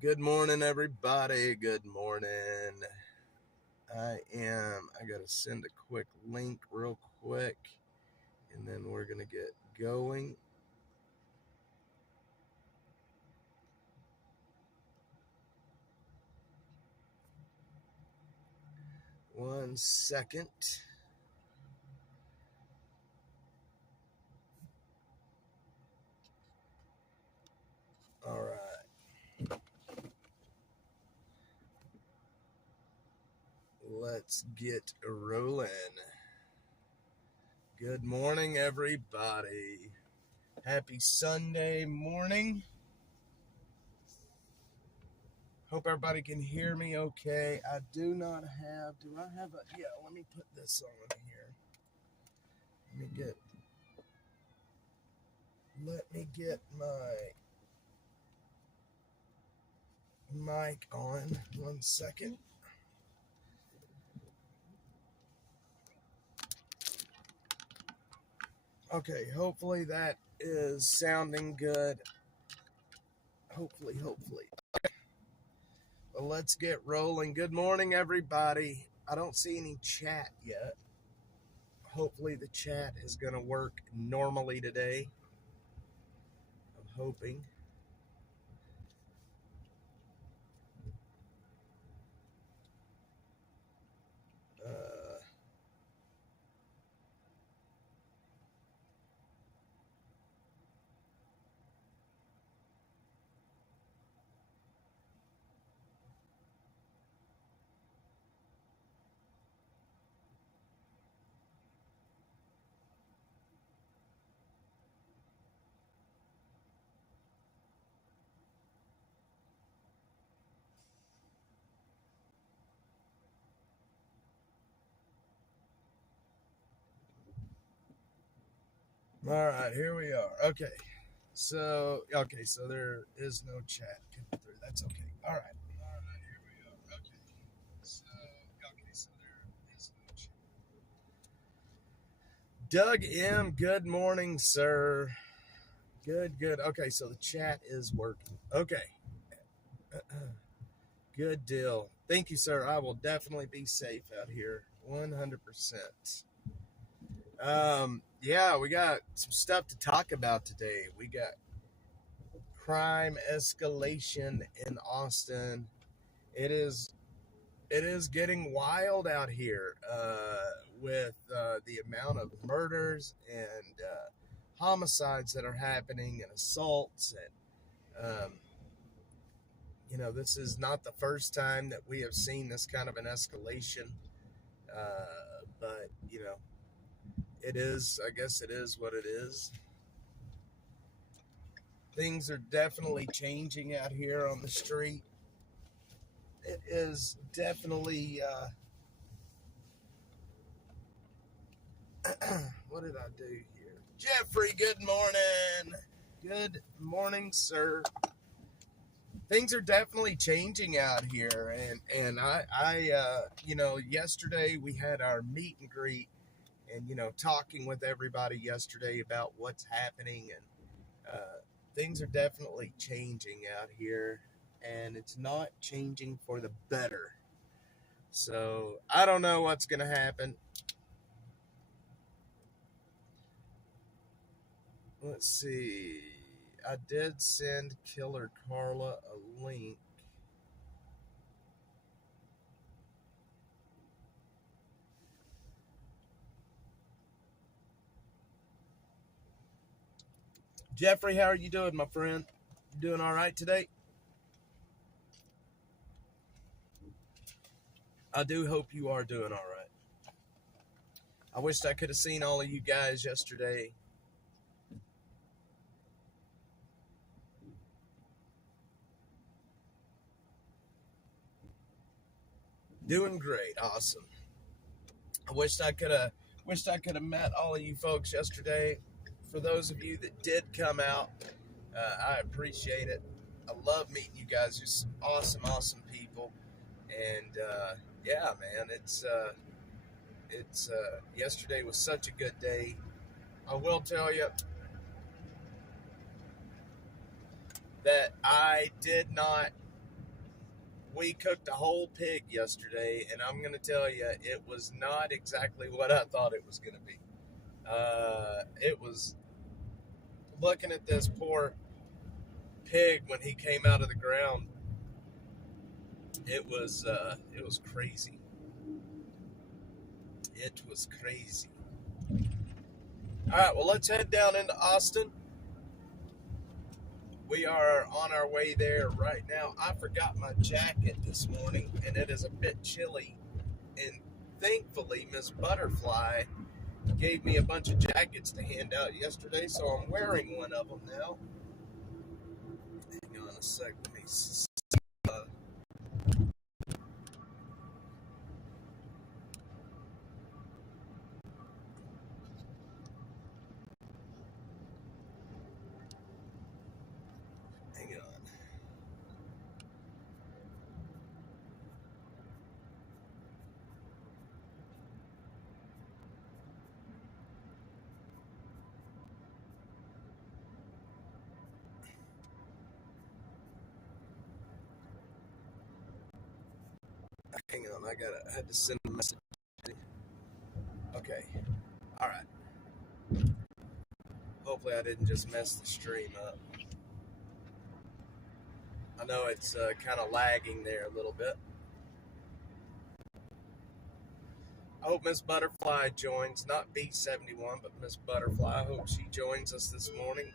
Good morning, everybody. Good morning. I got to send a quick link real quick, and then we're going to get going. One second. All right. Let's get rolling. Good morning, everybody. Happy Sunday morning. Hope everybody can hear me okay. I do not have, do I have a, yeah, let me put this on here. Let me get my mic on. 1 second. Okay, hopefully that is sounding good. Hopefully. Okay. Well, let's get rolling. Good morning, everybody. I don't see any chat yet. Hopefully the chat is going to work normally today. I'm hoping. All right, here we are. Okay, so there is no chat coming through. That's okay. All right, here we are. Okay, so there is no chat. Doug M, good morning, sir. Good. Okay, so the chat is working. Okay. Good deal. Thank you, sir. I will definitely be safe out here. 100%. Yeah, we got some stuff to talk about today. We got crime escalation in Austin. It is getting wild out here with the amount of murders and homicides that are happening and assaults and this is not the first time that we have seen this kind of an escalation, but it is, I guess it is what it is. Things are definitely changing out here on the street. It is definitely, what did I do here? Jeffrey, good morning. Good morning, sir. Things are definitely changing out here, and I yesterday we had our meet and greet, and talking with everybody yesterday about what's happening, and things are definitely changing out here, and it's not changing for the better. So I don't know what's going to happen. Let's see. I did send Killer Carla a link. Jeffrey, how are you doing, my friend? You doing all right today? I do hope you are doing all right. I wished I could have seen all of you guys yesterday. Doing great, awesome. I wished I could have met all of you folks yesterday. For those of you that did come out, I appreciate it. I love meeting you guys. You're some awesome people. And yeah, man, it's yesterday was such a good day. I will tell you that I did not We cooked a whole pig yesterday, and I'm going to tell you, it was not exactly what I thought it was going to be. It was looking at this poor pig when he came out of the ground. It was crazy. It was crazy. All right, well, let's head down into Austin. We are on our way there right now. I forgot my jacket this morning, and it is a bit chilly. And thankfully, Miss Butterfly gave me a bunch of jackets to hand out yesterday, so I'm wearing one of them now. Hang on a sec. Let me see. Hang on. Hang on. I had to send a message. Okay. All right. Hopefully I didn't just mess the stream up. I know it's kind of lagging there a little bit. I hope Miss Butterfly joins, not B71, but Miss Butterfly. I hope she joins us this morning.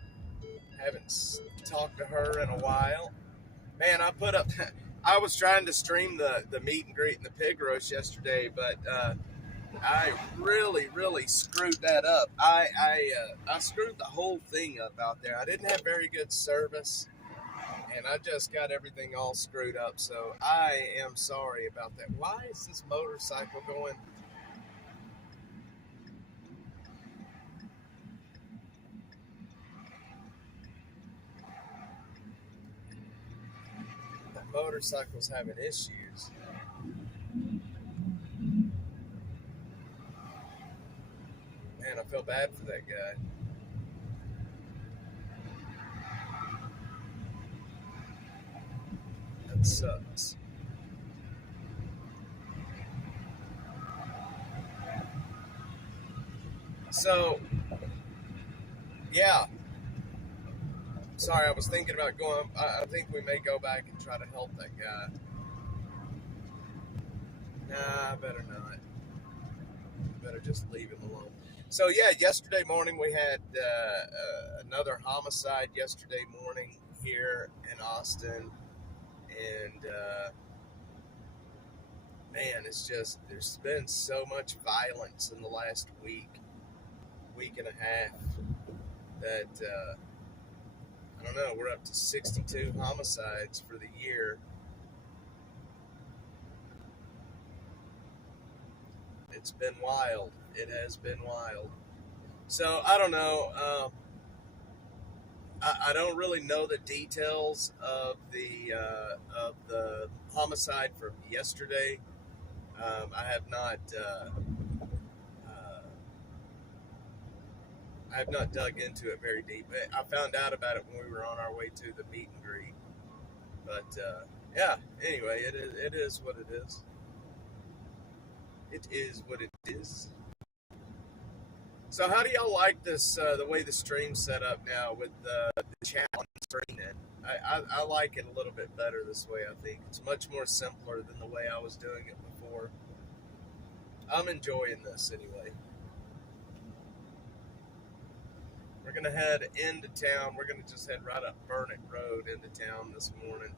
Haven't talked to her in a while. Man, I was trying to stream the meet and greet and the pig roast yesterday, but I really screwed that up. I screwed the whole thing up out there. I didn't have very good service, and I just got everything all screwed up. So I am sorry about that. Why is this motorcycle going? That motorcycle's having issues. Man, I feel bad for that guy. That sucks. So, yeah. Sorry, I was thinking about going. I think we may go back and try to help that guy. Nah, better not. Better just leave him alone. So yeah, yesterday morning we had another homicide. Yesterday morning here in Austin, and man, it's just there's been so much violence in the last week and a half that I don't know. We're up to 62 homicides for the year. It's been wild. It has been wild. So I don't know. I don't really know the details of the homicide from yesterday. I have not. I have not dug into it very deep. I found out about it when we were on our way to the meet and greet. But yeah. Anyway, it is what it is. It is what it is. So how do y'all like this, the way the stream's set up now with the chat on the screen? I like it a little bit better this way, I think. It's much more simpler than the way I was doing it before. I'm enjoying this anyway. We're going to head into town. We're going to just head right up Burnett Road into town this morning.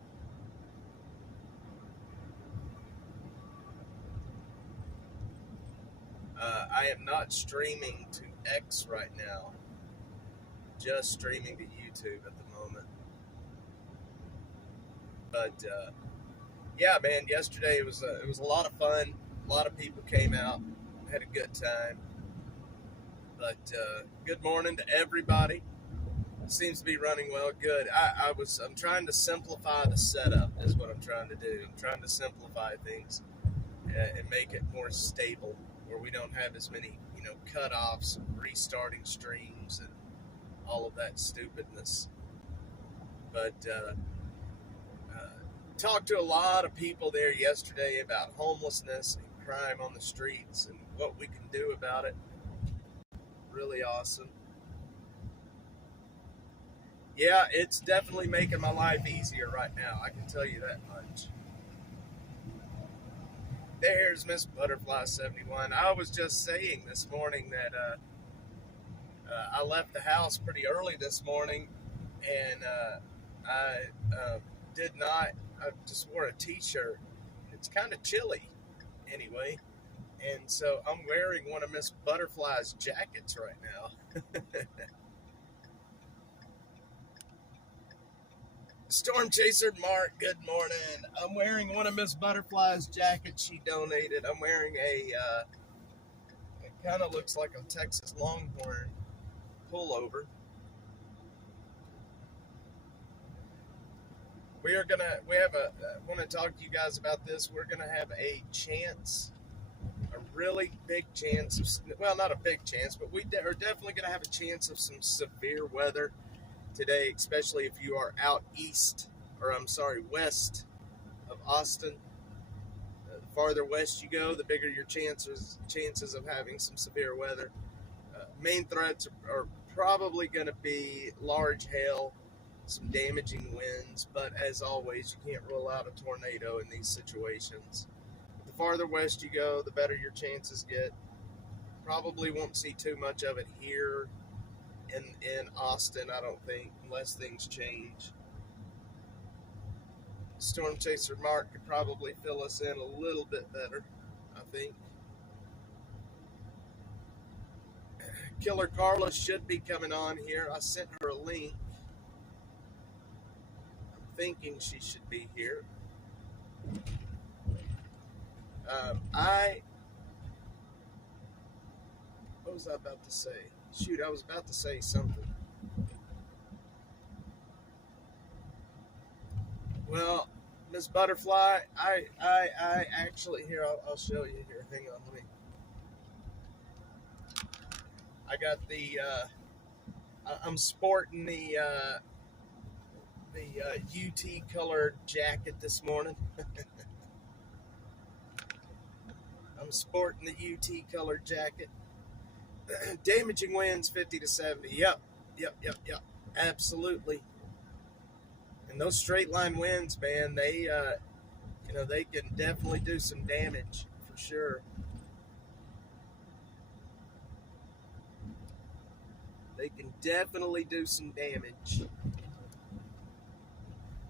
I am not streaming to X right now. Just streaming to YouTube at the moment. But yeah, man, yesterday it was a lot of fun. A lot of people came out, had a good time. But good morning to everybody. Seems to be running well. Good. I'm trying to simplify the setup. Is what I'm trying to do. I'm trying to simplify things and make it more stable, where we don't have as many, cutoffs, restarting streams, and all of that stupidness. But Talked to a lot of people there yesterday about homelessness and crime on the streets and what we can do about it. Really awesome. Yeah, it's definitely making my life easier right now. I can tell you that much. There's Miss Butterfly 71. I was just saying this morning that I left the house pretty early this morning, and I did not. I just wore a t-shirt. It's kind of chilly, anyway, and so I'm wearing one of Miss Butterfly's jackets right now. Storm Chaser Mark, good morning. I'm wearing one of Miss Butterfly's jackets she donated. I'm wearing it kind of looks like a Texas Longhorn pullover. I want to talk to you guys about this. We're gonna have a really big chance of, well, not a big chance, but we are definitely gonna have a chance of some severe weather today, especially if you are out west of Austin. The farther west you go, the bigger your chances of having some severe weather. Main threats are probably going to be large hail, some damaging winds, but as always, you can't rule out a tornado in these situations. The farther west you go, the better your chances get. Probably won't see too much of it here in Austin, I don't think, unless things change. Storm Chaser Mark could probably fill us in a little bit better, I think. Killer Carla should be coming on here. I sent her a link. I'm thinking she should be here. What was I about to say? Shoot, I was about to say something. Well, Miss Butterfly, I actually, here, I'll show you here. Hang on, let me. I got I'm sporting the UT colored jacket this morning. I'm sporting the UT colored jacket. Damaging winds 50 to 70. Yep. Absolutely. And those straight line winds, man, they they can definitely do some damage for sure. They can definitely do some damage.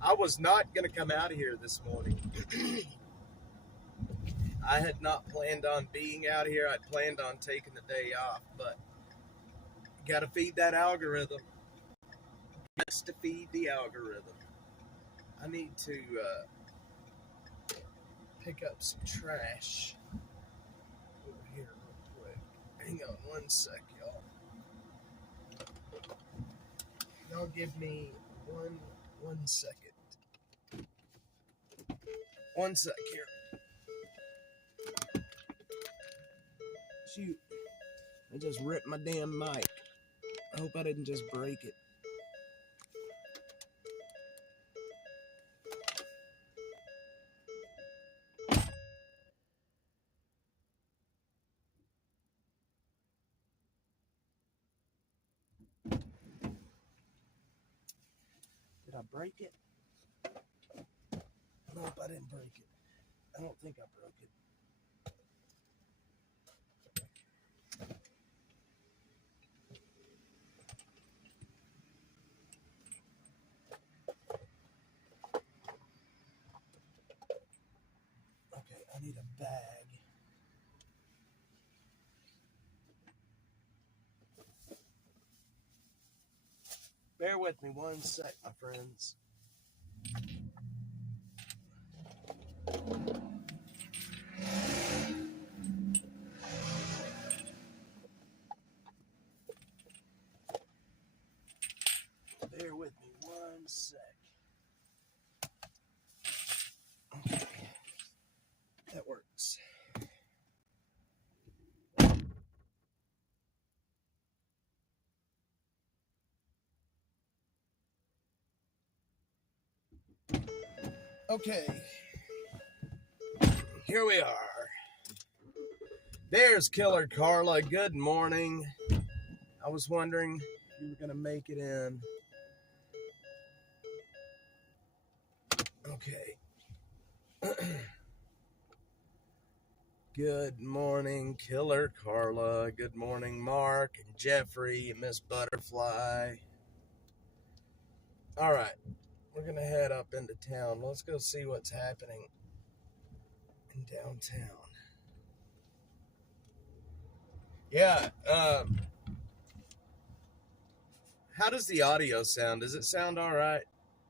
I was not going to come out of here this morning. I had not planned on being out here. I'd planned on taking the day off, but got to feed that algorithm. Just to feed the algorithm. I need to pick up some trash over here real quick. Hang on one sec, y'all. Y'all give me one second. One sec here. Shoot. I just ripped my damn mic. I hope I didn't just break it. Did I break it? Nope, I didn't break it. I don't think I broke it. Okay, I need a bag. Bear with me one sec, my friends. Bear with me one sec. Okay, that works. Okay, here we are. There's Killer Carla. Good morning. I was wondering if you were going to make it in. Okay. Good morning, Killer Carla. Good morning, Mark and Jeffrey and Miss Butterfly. All right, we're going to head up into town. Let's go see what's happening in downtown. Yeah, how does the audio sound? Does it sound all right?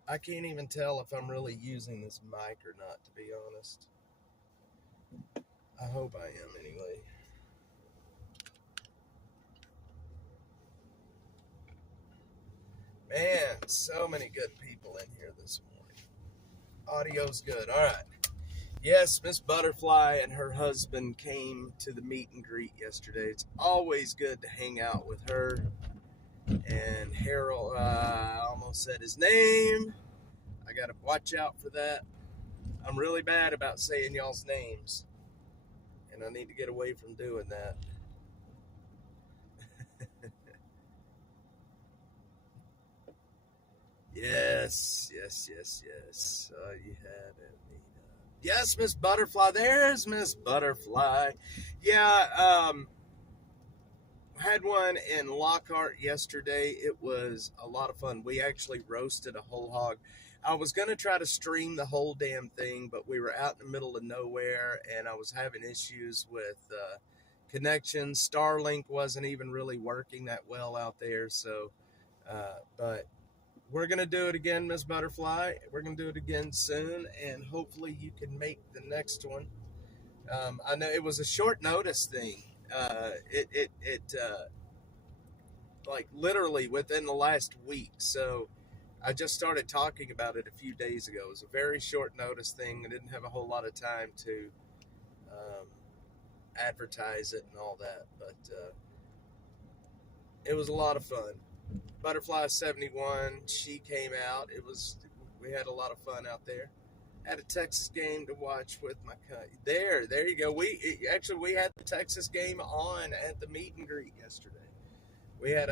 I can't even tell if I'm really using this mic or not, to be honest. I hope I am anyway. Man, so many good people in here this morning. Audio's good. All right. Yes, Miss Butterfly and her husband came to the meet and greet yesterday. It's always good to hang out with her. And Harold, I almost said his name. I got to watch out for that. I'm really bad about saying y'all's names. And I need to get away from doing that. Yes. You had it. Yes, Miss Butterfly. There's Miss Butterfly. Yeah, had one in Lockhart yesterday. It was a lot of fun. We actually roasted a whole hog. I was going to try to stream the whole damn thing, but we were out in the middle of nowhere, and I was having issues with connections. Starlink wasn't even really working that well out there, so, but we're going to do it again, Miss Butterfly. We're going to do it again soon, and hopefully you can make the next one. I know it was a short notice thing. Like literally within the last week. So I just started talking about it a few days ago. It was a very short notice thing. I didn't have a whole lot of time to advertise it and all that, but it was a lot of fun. Butterfly 71, she came out. We had a lot of fun out there. Had a Texas game to watch with my cousin. There you go. We had the Texas game on at the meet and greet yesterday. We had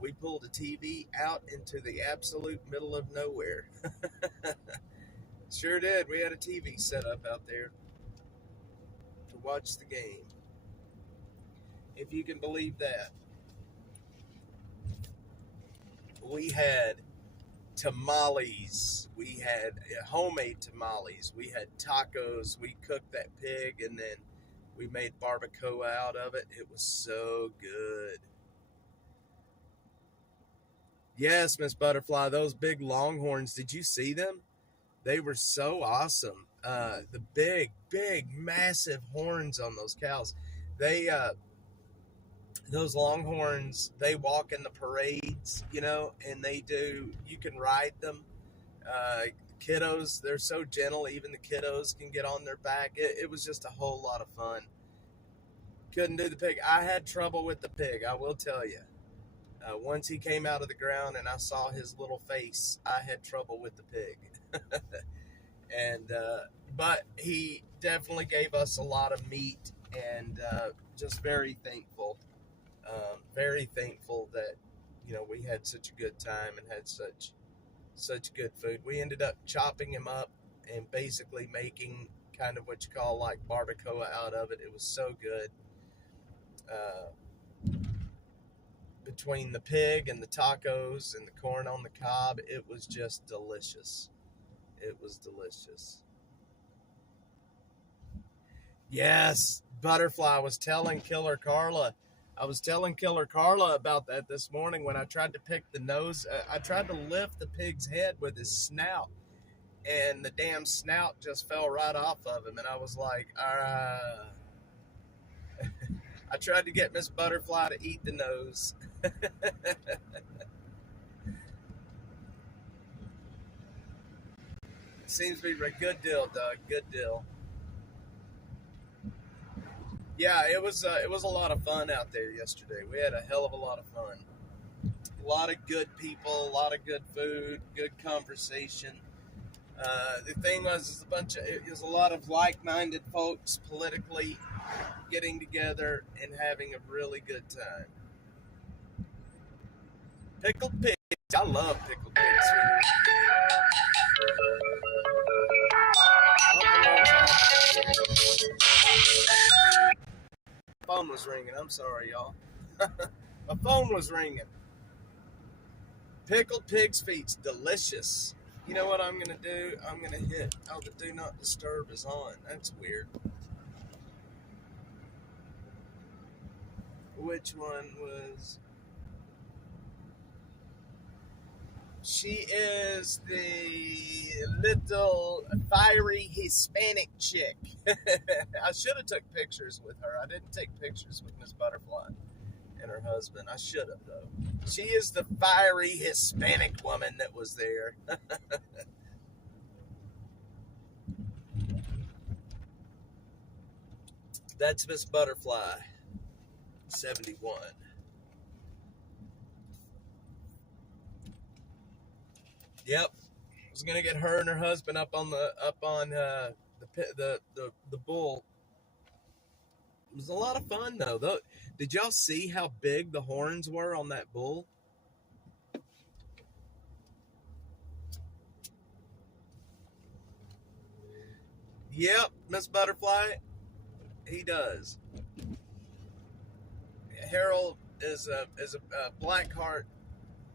we pulled a TV out into the absolute middle of nowhere. Sure did. We had a TV set up out there to watch the game. If you can believe that. We had tamales. We had homemade tamales. We had tacos. We cooked that pig and then we made barbacoa out of it. It was so good. Yes, Miss Butterfly, those big longhorns, did you see them? They were so awesome. The big, massive horns on those cows. Those longhorns, they walk in the parades, and you can ride them. Kiddos, they're so gentle, even the kiddos can get on their back. It was just a whole lot of fun. Couldn't do the pig. I had trouble with the pig, I will tell you. Once he came out of the ground and I saw his little face, I had trouble with the pig. But he definitely gave us a lot of meat, and just very thankful. Very thankful that, we had such a good time and had such good food. We ended up chopping him up and basically making kind of what you call like barbacoa out of it. It was so good. Between the pig and the tacos and the corn on the cob, it was just delicious. It was delicious. Yes, Butterfly was telling Killer Carla. I was telling Killer Carla about that this morning when I tried to pick the nose. I tried to lift the pig's head with his snout, and the damn snout just fell right off of him. And I was like, I tried to get Miss Butterfly to eat the nose. Seems to be a good deal, Doug. Good deal. Yeah, it was a lot of fun out there yesterday. We had a hell of a lot of fun. A lot of good people, a lot of good food, good conversation. The thing was, it was a lot of like-minded folks politically getting together and having a really good time. Pickled pigs. I love pickled pigs. My phone was ringing. I'm sorry, y'all. My phone was ringing. Pickled pig's feet's delicious. You know what I'm going to do? I'm going to hit, oh, the do not disturb is on. That's weird. Which one was... She is the little fiery Hispanic chick. I should have took pictures with her. I didn't take pictures with Miss Butterfly and her husband. I should have, though. She is the fiery Hispanic woman that was there. That's Miss Butterfly, 71. Yep, I was gonna get her and her husband up on the bull. It was a lot of fun though. Did y'all see how big the horns were on that bull? Yep, Miss Butterfly, he does. Harold is a black heart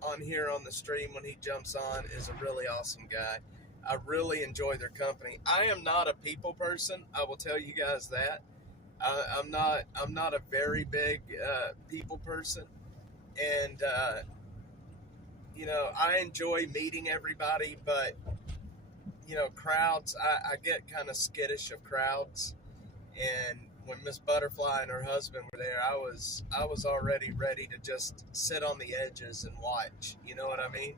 on here on the stream when he jumps on, is a really awesome guy. I really enjoy their company. I am not a people person. I will tell you guys that. I'm not a very big people person, and I enjoy meeting everybody, but crowds. I get kind of skittish of crowds, and when Miss Butterfly and her husband were there, I was already ready to just sit on the edges and watch. You know what I mean?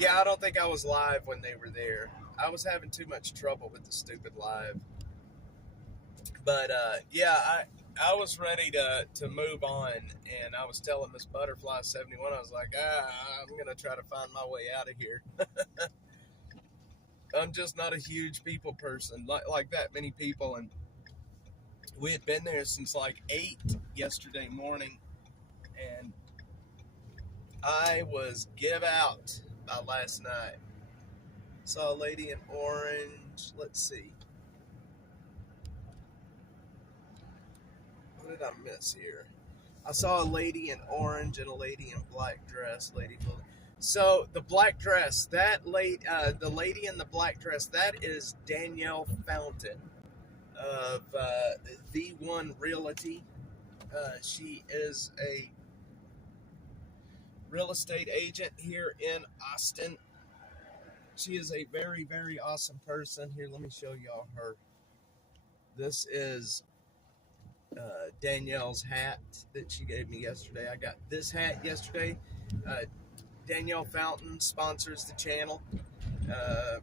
Yeah, I don't think I was live when they were there. I was having too much trouble with the stupid live. But yeah, I was ready to move on, and I was telling Miss Butterfly 71, I was like, I'm gonna try to find my way out of here. I'm just not a huge people person, like that many people, and we had been there since like 8 yesterday morning, and I was give out by last night. Saw a lady in orange. Let's see. What did I miss here? I saw a lady in orange and a lady in black dress. So the black dress, the lady in the black dress, that is Danielle Fountain of V1 Realty. She is a real estate agent here in Austin. She is a very, very awesome person. Here, let me show y'all her. This is Danielle's hat that she gave me yesterday. I got this hat yesterday. Danielle Fountain sponsors the channel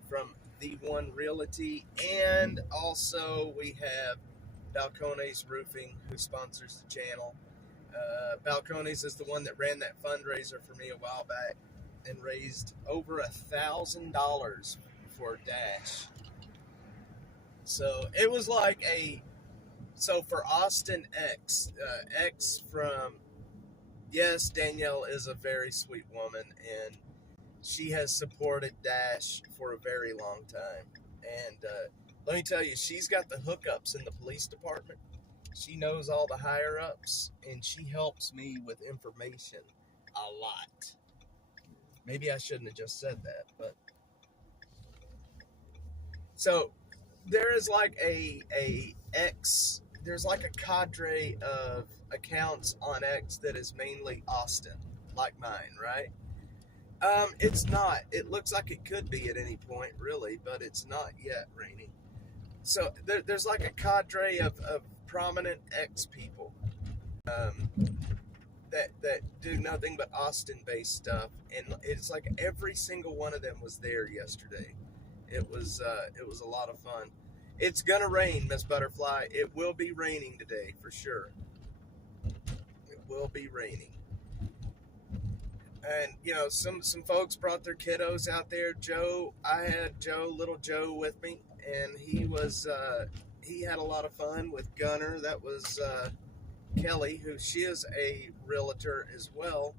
from V1 Realty, and also we have Balcones Roofing, who sponsors the channel. Balcones is the one that ran that fundraiser for me a while back and raised over $1,000 for Dash. So it was like so for Austin X from, yes, Danielle is a very sweet woman, and she has supported Dash for a very long time. And let me tell you, she's got the hookups in the police department. She knows all the higher ups, and she helps me with information a lot. Maybe I shouldn't have just said that, but so there is like there's like a cadre of accounts on X that is mainly Austin, like mine, right? It's not. It looks like it could be at any point, really, but it's not yet, Rainy. So there's like a cadre of prominent X people that do nothing but Austin-based stuff, and it's like every single one of them was there yesterday. It was a lot of fun. It's gonna rain, Miss Butterfly. It will be raining today for sure. It will be raining. And some folks brought their kiddos out there. I had little Joe with me, and he had a lot of fun with Gunner. That was Kelly, who she is a realtor as well.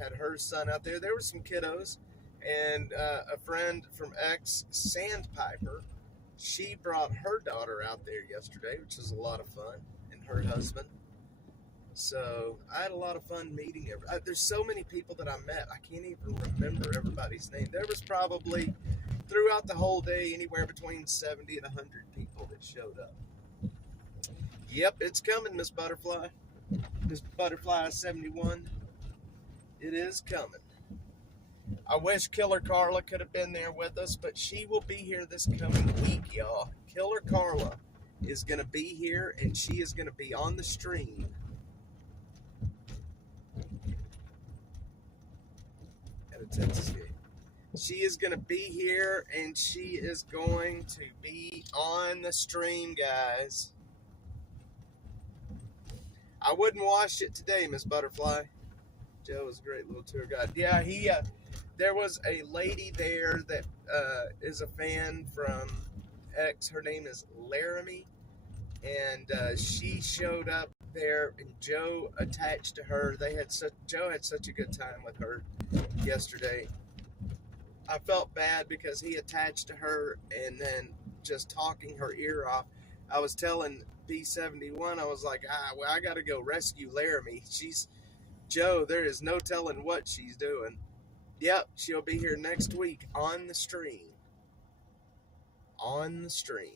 Had her son out there. There were some kiddos, and a friend from Sandpiper. She brought her daughter out there yesterday, which was a lot of fun, and her husband. So I had a lot of fun meeting there's so many people that I met. I can't even remember everybody's name. There was probably throughout the whole day anywhere between 70 and 100 people that showed up. Yep, it's coming, Miss Butterfly. Miss Butterfly 71. It is coming. I wish Killer Carla could have been there with us, but she will be here this coming week, y'all. Killer Carla is going to be here, and she is going to be on the stream. At a Texas game. She is going to be here, and she is going to be on the stream, guys. I wouldn't watch it today, Miss Butterfly. Joe was a great little tour guide. Yeah, there was a lady there that is a fan from X. Her name is Laramie, and she showed up there, and Joe attached to her. Joe had such a good time with her yesterday. I felt bad because he attached to her and then just talking her ear off. I was telling B71, I was like, I got to go rescue Laramie. Joe, there is no telling what she's doing. Yep, she'll be here next week on the stream. On the stream.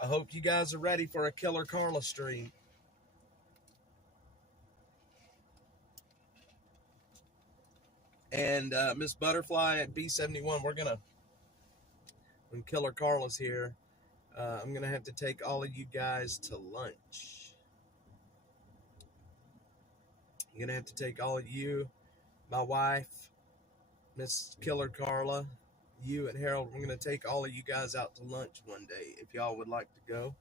I hope you guys are ready for a Killer Carla stream. And Miss Butterfly at B71, when Killer Carla's here, I'm going to have to take all of you guys to lunch. I'm going to have to take all of you, my wife, Miss Killer Carla, you and Harold. We're going to take all of you guys out to lunch one day if y'all would like to go.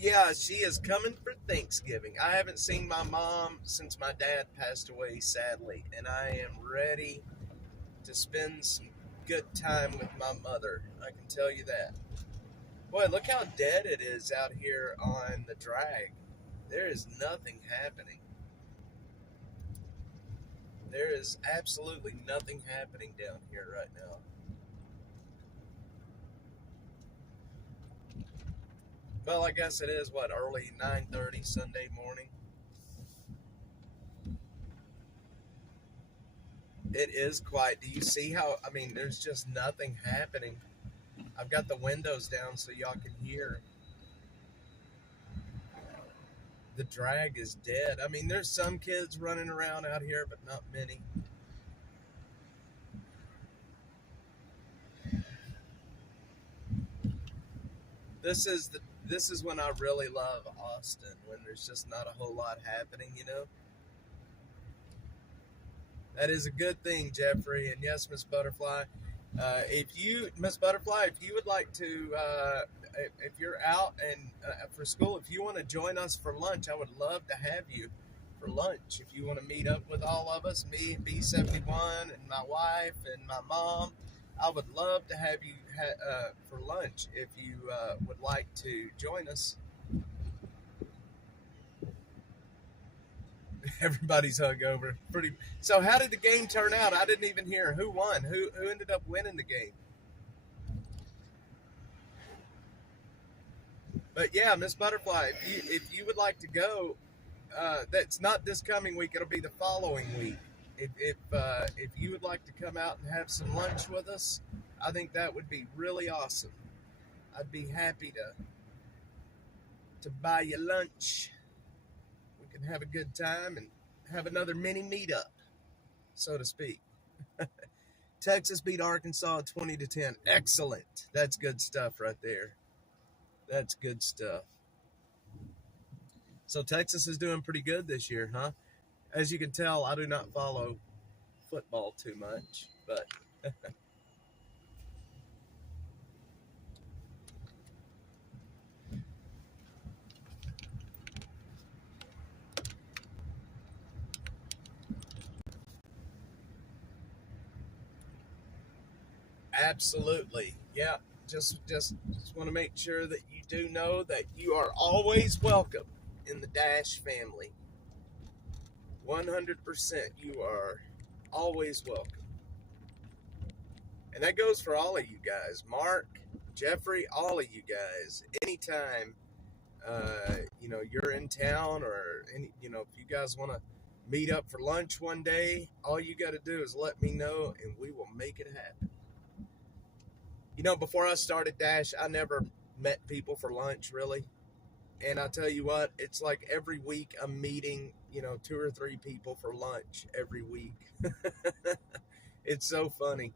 Yeah, she is coming for Thanksgiving. I haven't seen my mom since my dad passed away, sadly, and I am ready to spend some good time with my mother. I can tell you that. Boy, look how dead it is out here on the drag. There is nothing happening. There is absolutely nothing happening down here right now. Well, I guess it is, early 9:30 Sunday morning. It is quiet. Do you see how, there's just nothing happening. I've got the windows down so y'all can hear. The drag is dead. There's some kids running around out here, but not many. This is when I really love Austin, when there's just not a whole lot happening, That is a good thing, Jeffrey. And yes, Miss Butterfly, Miss Butterfly, if you would like to, if you're out and for school, if you want to join us for lunch, I would love to have you for lunch. If you want to meet up with all of us, me and B71 and my wife and my mom, I would love to have you for lunch if you would like to join us. Everybody's hungover. So how did the game turn out? I didn't even hear who won. Who ended up winning the game? But yeah, Miss Butterfly, if you would like to go, that's not this coming week. It'll be the following week. If you would like to come out and have some lunch with us, I think that would be really awesome. I'd be happy to buy you lunch. We can have a good time and have another mini meetup, so to speak. Texas beat Arkansas 20-10. Excellent. That's good stuff right there. That's good stuff. So Texas is doing pretty good this year, huh? As you can tell, I do not follow football too much, but Absolutely. Yeah. Just want to make sure that you do know that you are always welcome in the Dash family. 100% you are always welcome. And that goes for all of you guys. Mark, Jeffrey, all of you guys. Anytime you're in town, or if you guys want to meet up for lunch one day, all you got to do is let me know and we will make it happen. Before I started Dash, I never met people for lunch, really. And I tell you what, it's like every week I'm meeting, 2 or 3 people for lunch every week. It's so funny.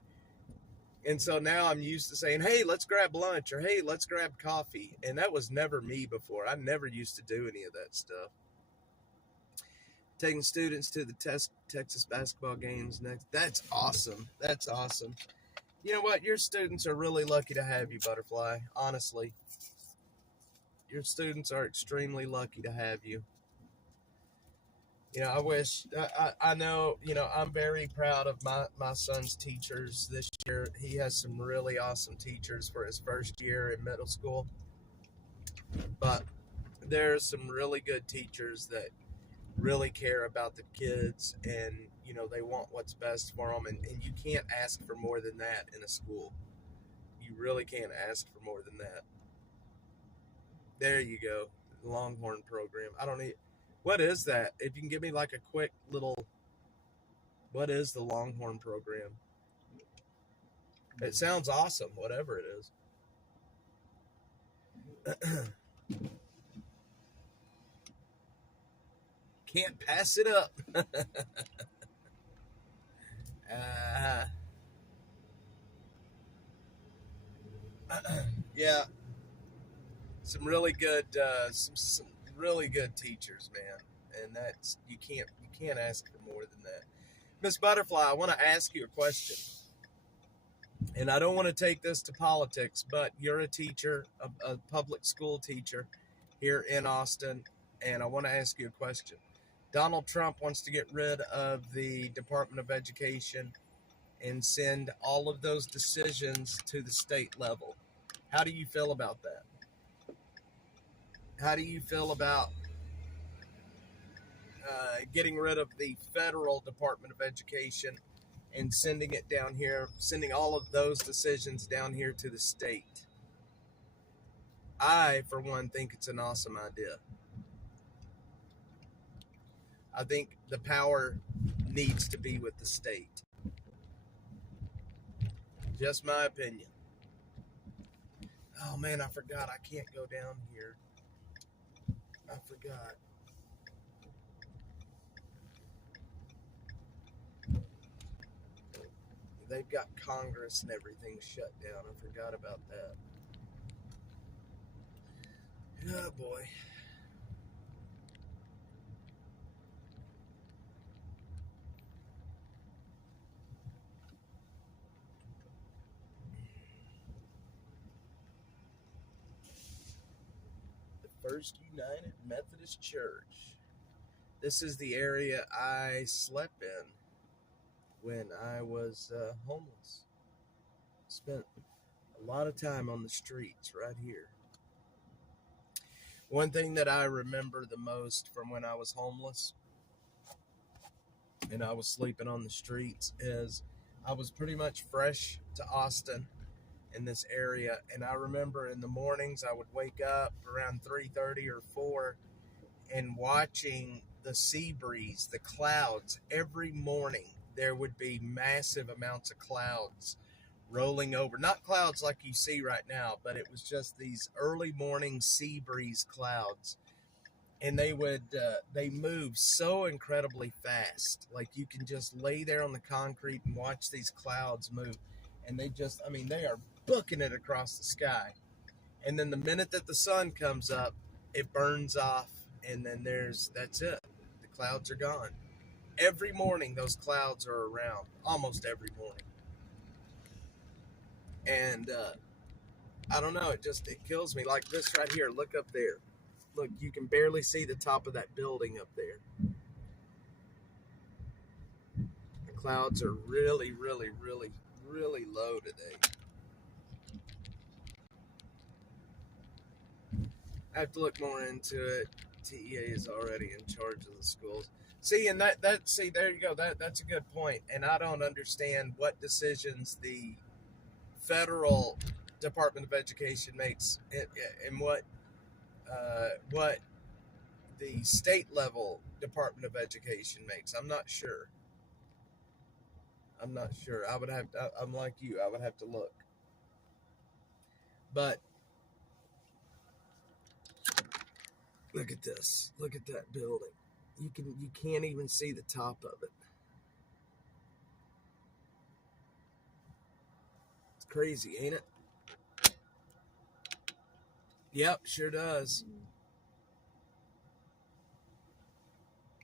And so now I'm used to saying, hey, let's grab lunch, or hey, let's grab coffee. And that was never me before. I never used to do any of that stuff. Taking students to the Texas basketball games next. That's awesome. That's awesome. You know what? Your students are really lucky to have you, Butterfly. Honestly. Your students are extremely lucky to have you. I wish, I know, I'm very proud of my son's teachers this year. He has some really awesome teachers for his first year in middle school. But there's some really good teachers that really care about the kids, and, they want what's best for them. And you can't ask for more than that in a school. You really can't ask for more than that. There you go. The Longhorn program. I don't need... What is that? If you can give me like a quick little... What is the Longhorn program? It sounds awesome, whatever it is. Can't pass it up. Yeah. Some really good, some really good teachers, man. And that's, you can't ask for more than that. Miss Butterfly, I want to ask you a question. And I don't want to take this to politics, but you're a teacher, a public school teacher here in Austin, and I want to ask you a question. Donald Trump wants to get rid of the Department of Education and send all of those decisions to the state level. How do you feel about that? How do you feel about getting rid of the federal Department of Education and sending it down here, sending all of those decisions down here to the state? I, for one, think it's an awesome idea. I think the power needs to be with the state. Just my opinion. Oh man, I forgot. I can't go down here. I forgot. They've got Congress and everything shut down. I forgot about that. Oh boy. The First United Methodist Church. This is the area I slept in when I was homeless. Spent a lot of time on the streets right here. One thing that I remember the most from when I was homeless and I was sleeping on the streets is I was pretty much fresh to Austin in this area, and I remember in the mornings I would wake up around 3:30 or 4 and watching the sea breeze, the clouds. Every morning there would be massive amounts of clouds rolling over. Not clouds like you see right now, but it was just these early morning sea breeze clouds. And they move so incredibly fast. Like you can just lay there on the concrete and watch these clouds move. And they are booking it across the sky. And then the minute that the sun comes up, it burns off. And then that's it. The clouds are gone. Every morning, those clouds are around. Almost every morning. And I don't know, it kills me. Like this right here, look up there. Look, you can barely see the top of that building up there. The clouds are really, really, really, really low today. I have to look more into it. TEA is already in charge of the schools. See, and see, there you go. That's a good point. And I don't understand what decisions the federal Department of Education makes, and what the state level Department of Education makes. I'm not sure. I'm not sure. I would have. I'm like you. I would have to look. But look at this. Look at that building. You can't even see the top of it. It's crazy, ain't it? Yep, sure does.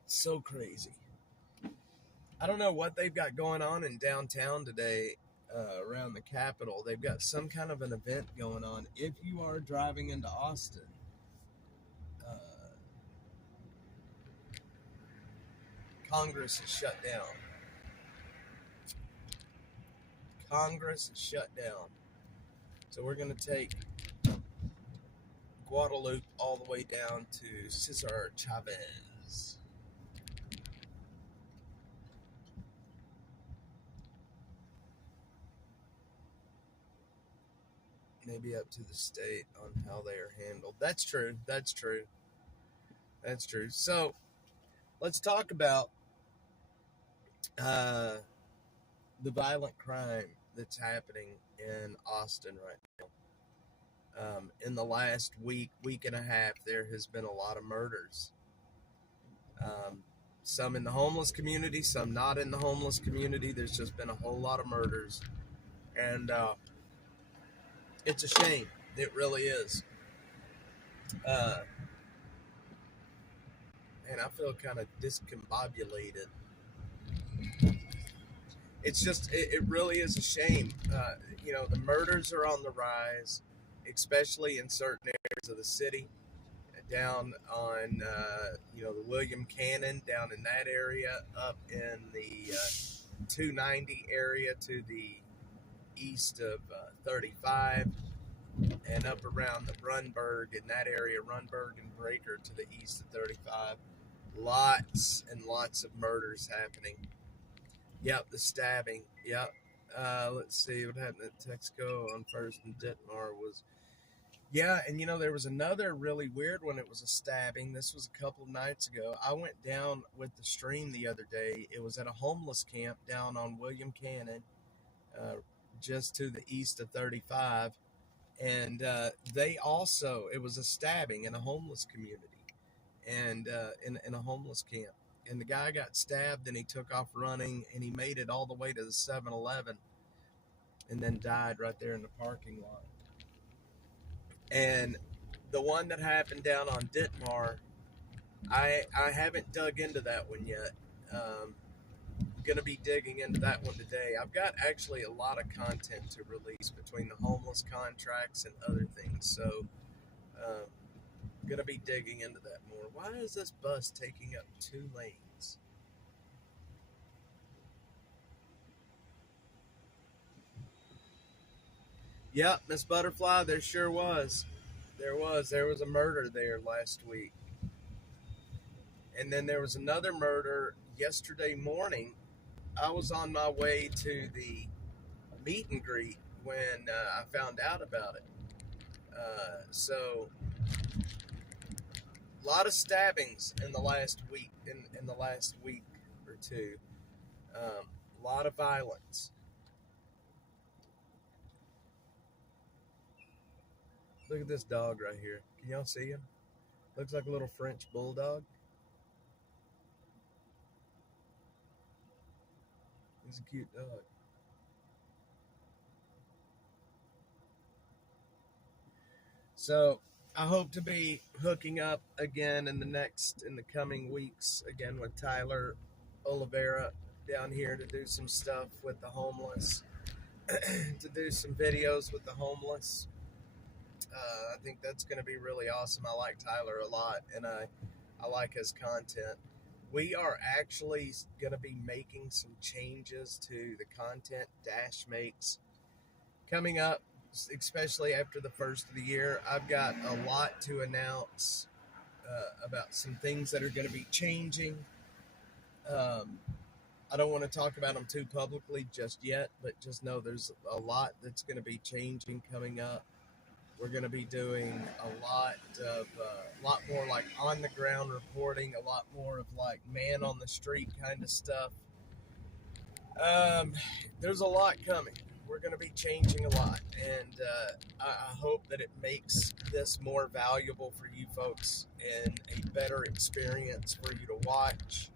It's so crazy. I don't know what they've got going on in downtown today, around the Capitol. They've got some kind of an event going on. If you are driving into Austin, Congress is shut down. Congress is shut down. So we're going to take Guadalupe all the way down to Cesar Chavez. Maybe up to the state on how they are handled. That's true. That's true. That's true. So let's talk about the violent crime that's happening in Austin right now. In the last week and a half, there has been a lot of murders. Some in the homeless community, some not in the homeless community. There's just been a whole lot of murders. And it's a shame. It really is. And I feel kind of discombobulated. It's just, it really is a shame. The murders are on the rise, especially in certain areas of the city. Down on, the William Cannon, down in that area, up in the 290 area to the east of 35, and up around the Brunberg in that area, Runberg and Breaker to the east of 35. Lots and lots of murders happening. Yep, the stabbing. Yep. Let's see what happened at Texaco on First and Ditmar was. Yeah, and there was another really weird one. It was a stabbing. This was a couple of nights ago. I went down with the stream the other day. It was at a homeless camp down on William Cannon, just to the east of 35. And it was a stabbing in a homeless community and in a homeless camp. And the guy got stabbed and he took off running and he made it all the way to the 7-Eleven and then died right there in the parking lot. And the one that happened down on Ditmar, I haven't dug into that one yet. I'm going to be digging into that one today. I've got actually a lot of content to release between the homeless contracts and other things. So I'm going to be digging into that more. Why is this bus taking up 2 lanes? Yep, Miss Butterfly, there sure was. There was a murder there last week. And then there was another murder yesterday morning. I was on my way to the meet and greet when I found out about it. So a lot of stabbings in the last week, in the last week or two. A lot of violence. Look at this dog right here. Can y'all see him? Looks like a little French bulldog. He's a cute dog. So I hope to be hooking up again in the coming weeks again with Tyler Oliveira down here to do some stuff with the homeless, to do some videos with the homeless. I think that's going to be really awesome. I like Tyler a lot, and I like his content. We are actually going to be making some changes to the content Dash makes coming up, especially after the first of the year. I've got a lot to announce about some things that are going to be changing. Um, I don't want to talk about them too publicly just yet, but just know there's a lot that's going to be changing coming up. We're going to be doing a lot more like on the ground reporting, a lot more of like man on the street kind of stuff. There's a lot coming. We're going to be changing a lot, and I hope that it makes this more valuable for you folks and a better experience for you to watch.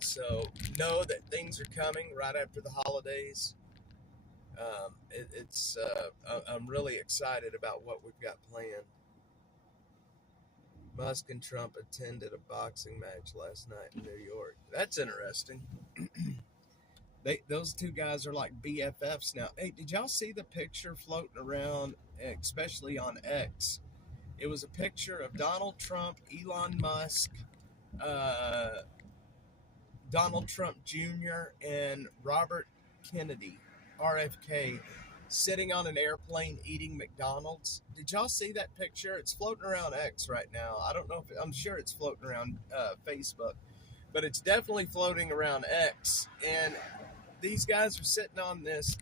So know that things are coming right after the holidays. I'm really excited about what we've got planned. Musk and Trump attended a boxing match last night in New York. That's interesting. Those two guys are like BFFs now. Hey, did y'all see the picture floating around, especially on X? It was a picture of Donald Trump, Elon Musk, Donald Trump Jr., and Robert Kennedy, RFK, sitting on an airplane eating McDonald's. Did y'all see that picture? It's floating around X right now. I don't know I'm sure it's floating around Facebook, but it's definitely floating around X. And these guys are sitting on this,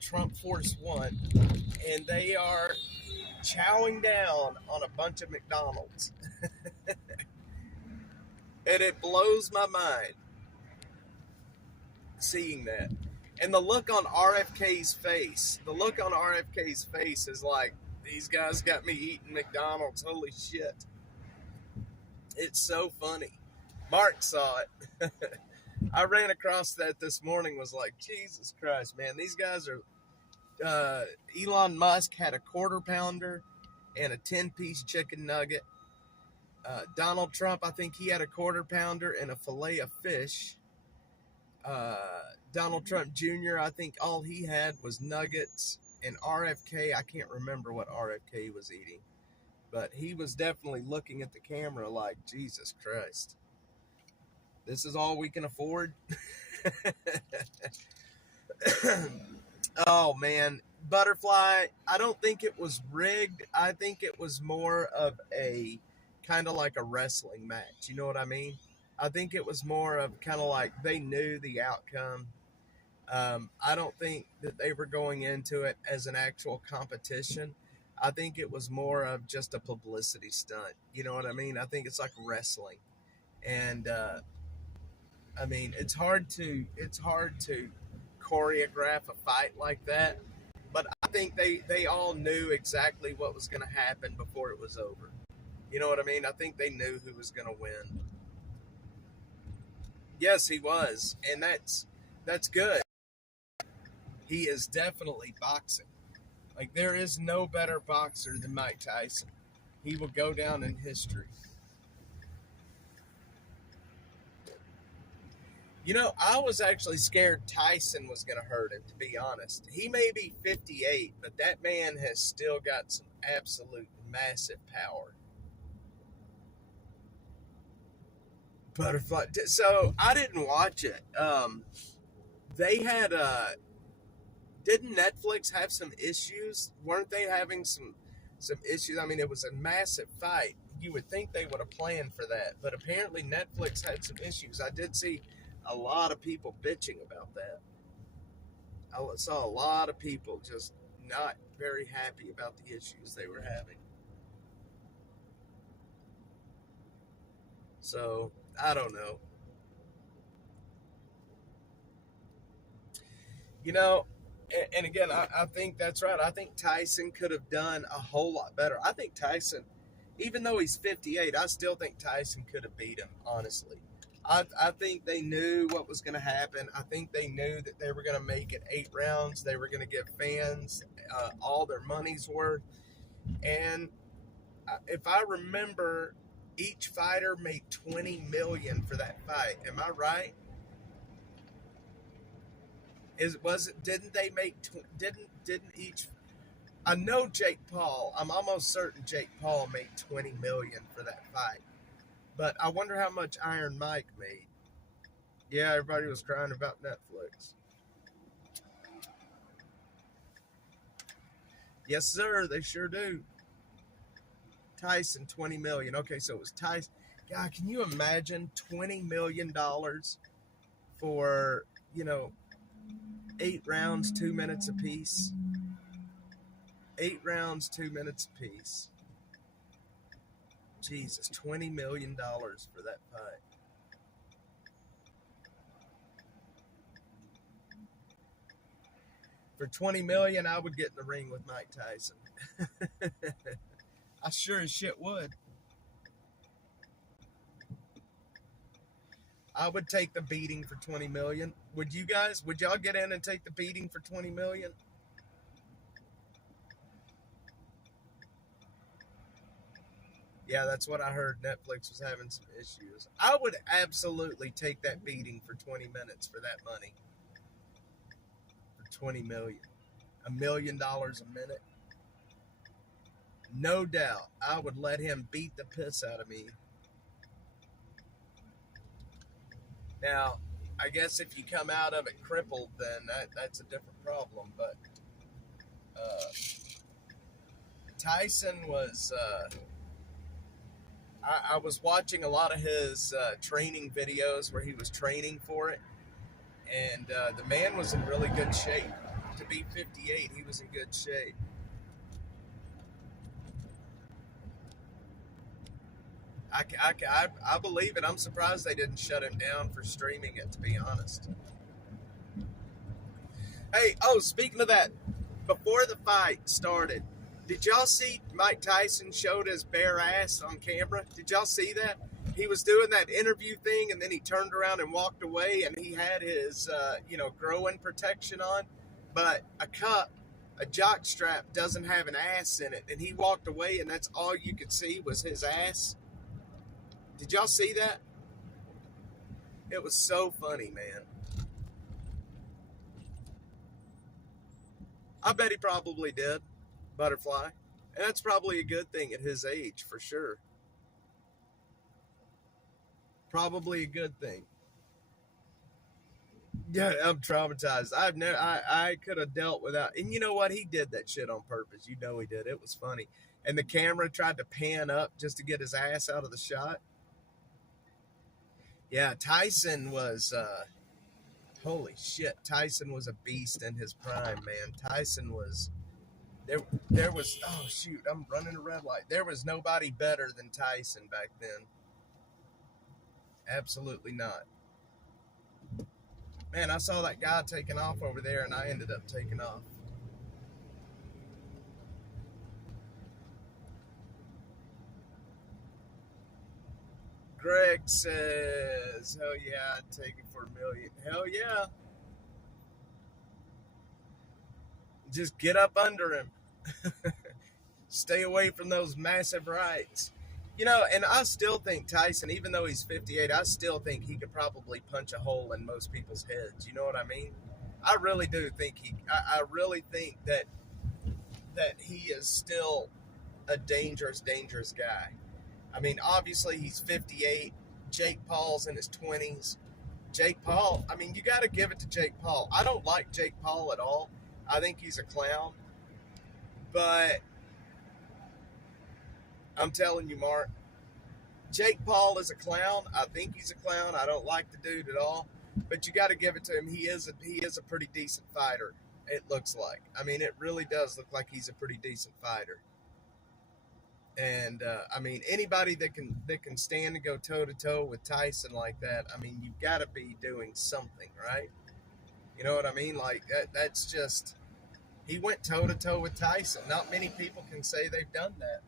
Trump Force One, and they are chowing down on a bunch of McDonald's. And it blows my mind seeing that. And the look on RFK's face is like, these guys got me eating McDonald's. Holy shit. It's so funny. Mark saw it. I ran across that this morning, was like, Jesus Christ, man. These guys are, Elon Musk had a quarter pounder and a 10-piece chicken nugget. Donald Trump, I think he had a quarter pounder and a fillet of fish. Donald Trump Jr., I think all he had was nuggets. And RFK, I can't remember what RFK was eating, but he was definitely looking at the camera like, Jesus Christ, this is all we can afford. Oh man, Butterfly, I don't think it was rigged. I think it was more of a kind of like a wrestling match. You know what I mean? I think it was more of kind of like they knew the outcome. I don't think that they were going into it as an actual competition. I think it was more of just a publicity stunt. You know what I mean? I think it's like wrestling. And I mean, it's hard to choreograph a fight like that. But I think they all knew exactly what was going to happen before it was over. You know what I mean? I think they knew who was going to win. Yes, he was, and that's good. He is definitely boxing. Like, there is no better boxer than Mike Tyson. He will go down in history. I was actually scared Tyson was going to hurt him, to be honest. He may be 58, but that man has still got some absolute massive power. Butterfly. So I didn't watch it. They had didn't Netflix have some issues? Weren't they having some issues? I mean, it was a massive fight. You would think they would have planned for that, but apparently Netflix had some issues. I did see a lot of people bitching about that. I saw a lot of people just not very happy about the issues they were having. So, I don't know. And again, I think that's right. I think Tyson could have done a whole lot better. I think Tyson, even though he's 58, I still think Tyson could have beat him, honestly. I think they knew what was going to happen. I think they knew that they were going to make it 8 rounds. They were going to give fans all their money's worth. And if I remember, each fighter made $20 million for that fight. Am I right? Didn't each? I know Jake Paul. I'm almost certain Jake Paul made $20 million for that fight. But I wonder how much Iron Mike made. Yeah, everybody was crying about Netflix. Yes, sir, they sure do. Tyson, 20 million. Okay, so it was Tyson. God, can you imagine $20 million for, you know, 8 rounds, 2 minutes apiece? 8 rounds, 2 minutes apiece. Jesus, $20 million for that fight. For 20 million, I would get in the ring with Mike Tyson. I sure as shit would. I would take the beating for 20 million. Would you guys? Would y'all get in and take the beating for 20 million? Yeah, that's what I heard. Netflix was having some issues. I would absolutely take that beating for 20 minutes for that money. For 20 million. $1 million a minute. No doubt. I would let him beat the piss out of me. Now, I guess if you come out of it crippled, then that's a different problem. But Tyson was... I was watching a lot of his training videos where he was training for it, and the man was in really good shape. To be 58, he was in good shape. I believe it. I'm surprised they didn't shut him down for streaming it, to be honest. Hey, speaking of that, before the fight started, did y'all see Mike Tyson showed his bare ass on camera? Did y'all see that? He was doing that interview thing, and then he turned around and walked away, and he had his, growing protection on. But a jock strap doesn't have an ass in it, and he walked away, and that's all you could see was his ass. Did y'all see that? It was so funny, man. I bet he probably did. Butterfly. And that's probably a good thing at his age, for sure. Probably a good thing. Yeah, I'm traumatized. I could have dealt without. And you know what? He did that shit on purpose. You know he did. It was funny. And the camera tried to pan up just to get his ass out of the shot. Yeah, Tyson was. Holy shit! Tyson was a beast in his prime, man. Tyson was. There was. Oh shoot! I'm running a red light. There was nobody better than Tyson back then. Absolutely not. Man, I saw that guy taking off over there, and I ended up taking off. Greg says, hell yeah, I'd take it for $1 million. Hell yeah. Just get up under him. Stay away from those massive rights. You know, and I still think Tyson, even though he's 58, I still think he could probably punch a hole in most people's heads. You know what I mean? I really do think I really think that he is still a dangerous, dangerous guy. I mean, obviously he's 58. Jake Paul's in his 20s. Jake Paul, I mean, you got to give it to Jake Paul. I don't like Jake Paul at all. I think he's a clown. But I'm telling you, Mark, Jake Paul is a clown. I think he's a clown. I don't like the dude at all. But you got to give it to him. He is a pretty decent fighter, it looks like. I mean, it really does look like he's a pretty decent fighter. And I mean, anybody that can stand and go toe to toe with Tyson like that, I mean, you've got to be doing something, right? You know what I mean? Like that's just, he went toe to toe with Tyson. Not many people can say they've done that.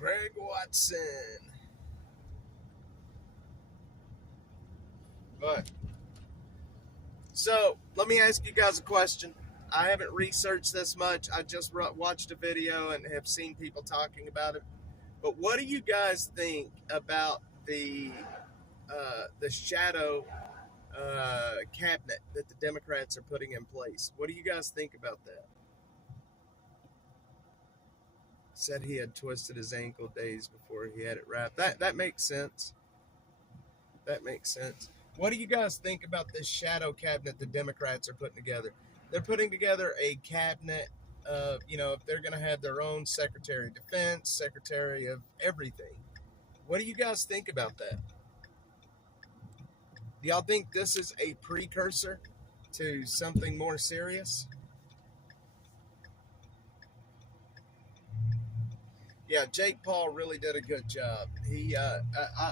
Greg Watson. But so let me ask you guys a question. I haven't researched this much. I just watched a video and have seen people talking about it. But what do you guys think about the shadow cabinet that the Democrats are putting in place? What do you guys think about that? Said he had twisted his ankle days before he had it wrapped. That makes sense. That makes sense. What do you guys think about this shadow cabinet the Democrats are putting together? They're putting together a cabinet of, if they're going to have their own Secretary of Defense, Secretary of everything. What do you guys think about that? Do y'all think this is a precursor to something more serious? Yeah, Jake Paul really did a good job. He,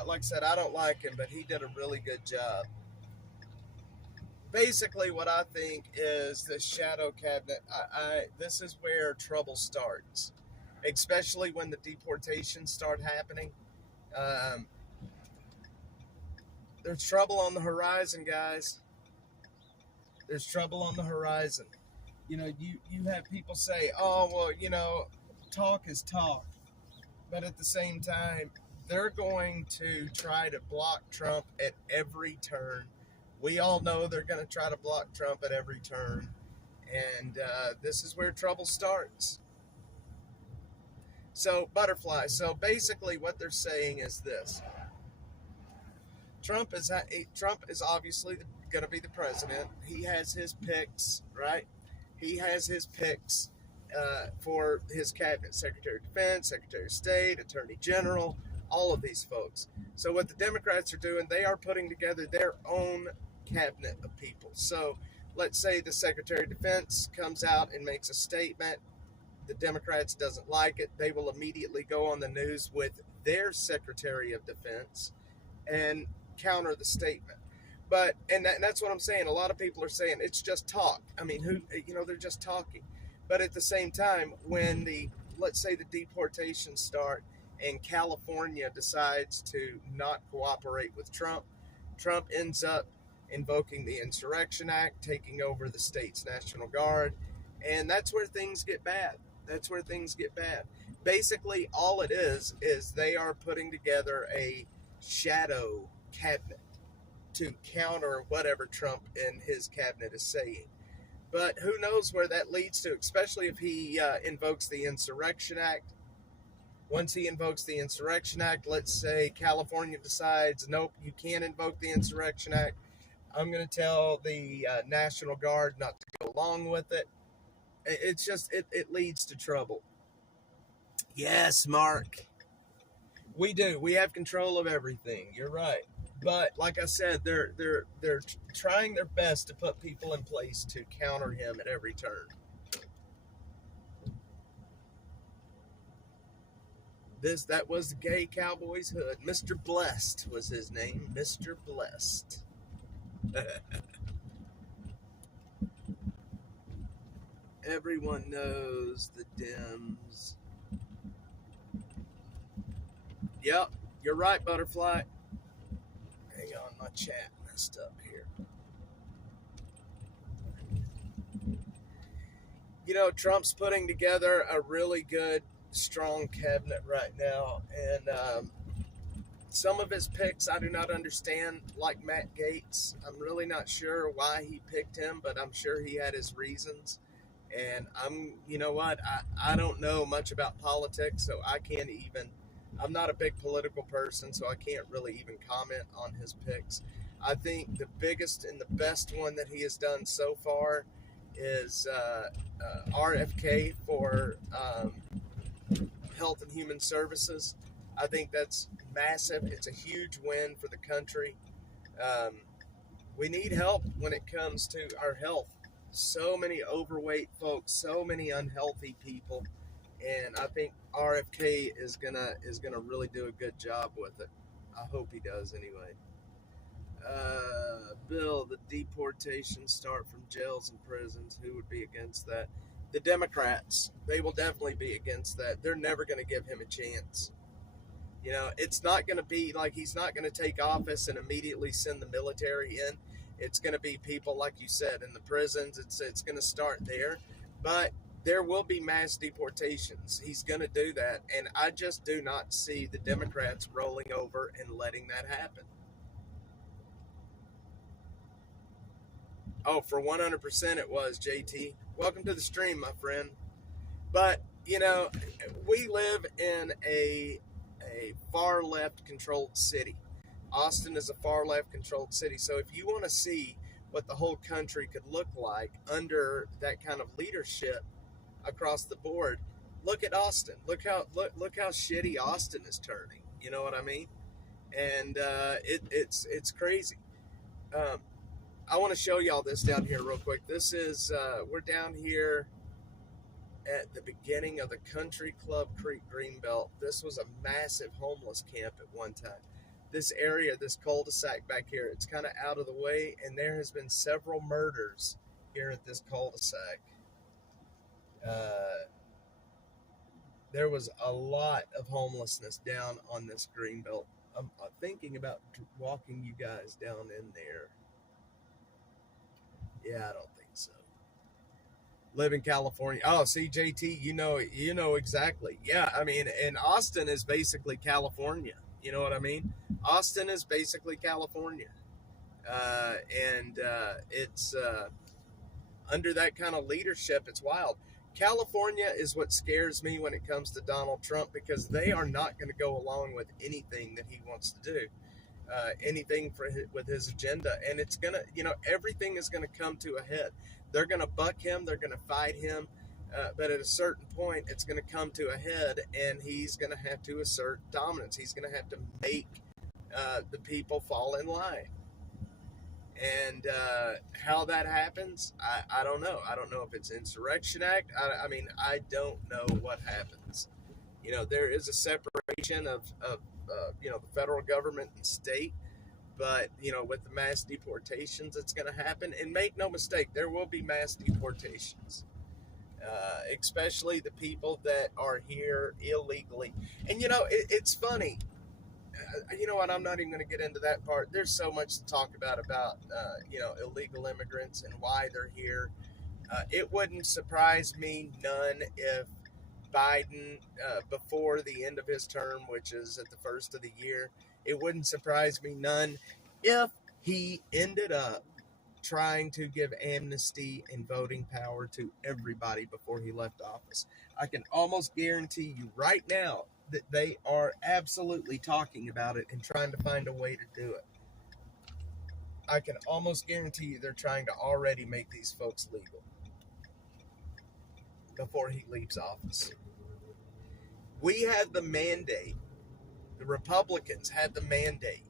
like I said, I don't like him, but he did a really good job. Basically, what I think is the shadow cabinet. This is where trouble starts, especially when the deportations start happening. Um, there's trouble on the horizon, guys. There's trouble on the horizon. You have people say, "Oh, well, talk is talk," but at the same time, they're going to try to block Trump at every turn. We all know they're going to try to block Trump at every turn. And this is where trouble starts. So, Butterfly. So, basically, what they're saying is this. Trump is obviously going to be the president. He has his picks, right? He has his picks for his cabinet, Secretary of Defense, Secretary of State, Attorney General, all of these folks. So what the Democrats are doing, they are putting together their own cabinet of people. So let's say the Secretary of Defense comes out and makes a statement. The Democrats doesn't like it. They will immediately go on the news with their Secretary of Defense and counter the statement. But that's what I'm saying. A lot of people are saying it's just talk. I mean, they're just talking. But at the same time, when let's say the deportations start and California decides to not cooperate with Trump, Trump ends up invoking the Insurrection Act, taking over the state's National Guard, and that's where things get bad. That's where things get bad. Basically, all it is they are putting together a shadow cabinet to counter whatever Trump and his cabinet is saying. But who knows where that leads to, especially if he invokes the Insurrection Act. Once he invokes the Insurrection Act, let's say California decides, nope, you can't invoke the Insurrection Act. I'm going to tell the National Guard not to go along with it. It's just, it leads to trouble. Yes, Mark. We do. We have control of everything. You're right. But like I said, they're trying their best to put people in place to counter him at every turn. That was the gay cowboy's hood. Mr. Blessed was his name. Mr. Blessed. Everyone knows the Dems. Yep, you're right, Butterfly. Hang on, my chat messed up here. Trump's putting together a really good, strong cabinet right now, and some of his picks I do not understand, like Matt Gaetz. I'm really not sure why he picked him, but I'm sure he had his reasons. And I don't know much about politics, so I'm not a big political person, so I can't really even comment on his picks. I think the biggest and the best one that he has done so far is RFK for Health and Human Services. I think that's massive. It's a huge win for the country. We need help when it comes to our health. So many overweight folks, so many unhealthy people, and I think RFK is gonna really do a good job with it. I hope he does anyway. Bill, the deportation start from jails and prisons. Who would be against that? The Democrats. They will definitely be against that. They're never going to give him a chance. It's not going to be like he's not going to take office and immediately send the military in. It's going to be people, like you said, in the prisons. It's going to start there. But there will be mass deportations. He's going to do that. And I just do not see the Democrats rolling over and letting that happen. Oh, for 100% it was, JT. Welcome to the stream, my friend. But you know, we live in a far left controlled city. Austin is a far left controlled city. So if you want to see what the whole country could look like under that kind of leadership across the board, look at Austin. Look how shitty Austin is turning. You know what I mean? And it's crazy. Um, I want to show y'all this down here real quick. This is we're down here at the beginning of the Country Club Creek Greenbelt. This was a massive homeless camp at one time. This area, this cul-de-sac back here, it's kind of out of the way, and there has been several murders here at this cul-de-sac. There was a lot of homelessness down on this greenbelt. I'm thinking about walking you guys down in there. Yeah, I don't think so. Live in California. Oh, see, JT, you know exactly. Yeah, I mean, and Austin is basically California. You know what I mean? Austin is basically California, and it's under that kind of leadership. It's wild. California is what scares me when it comes to Donald Trump, because they are not going to go along with anything that he wants to do, anything with his agenda, and it's gonna, everything is going to come to a head. They're going to buck him. They're going to fight him. But at a certain point, it's going to come to a head, and he's going to have to assert dominance. He's going to have to make the people fall in line. And how that happens, I don't know. I don't know if it's Insurrection Act. I mean, I don't know what happens. There is a separation of the federal government and state. But, with the mass deportations, it's going to happen. And make no mistake, there will be mass deportations, especially the people that are here illegally. And, it's funny. You know what? I'm not even going to get into that part. There's so much to talk about illegal immigrants and why they're here. It wouldn't surprise me none if Biden, before the end of his term, which is at the first of the year, it wouldn't surprise me none if he ended up trying to give amnesty and voting power to everybody before he left office. I can almost guarantee you right now that they are absolutely talking about it and trying to find a way to do it. I can almost guarantee you they're trying to already make these folks legal before he leaves office. We had the mandate. The Republicans had the mandate.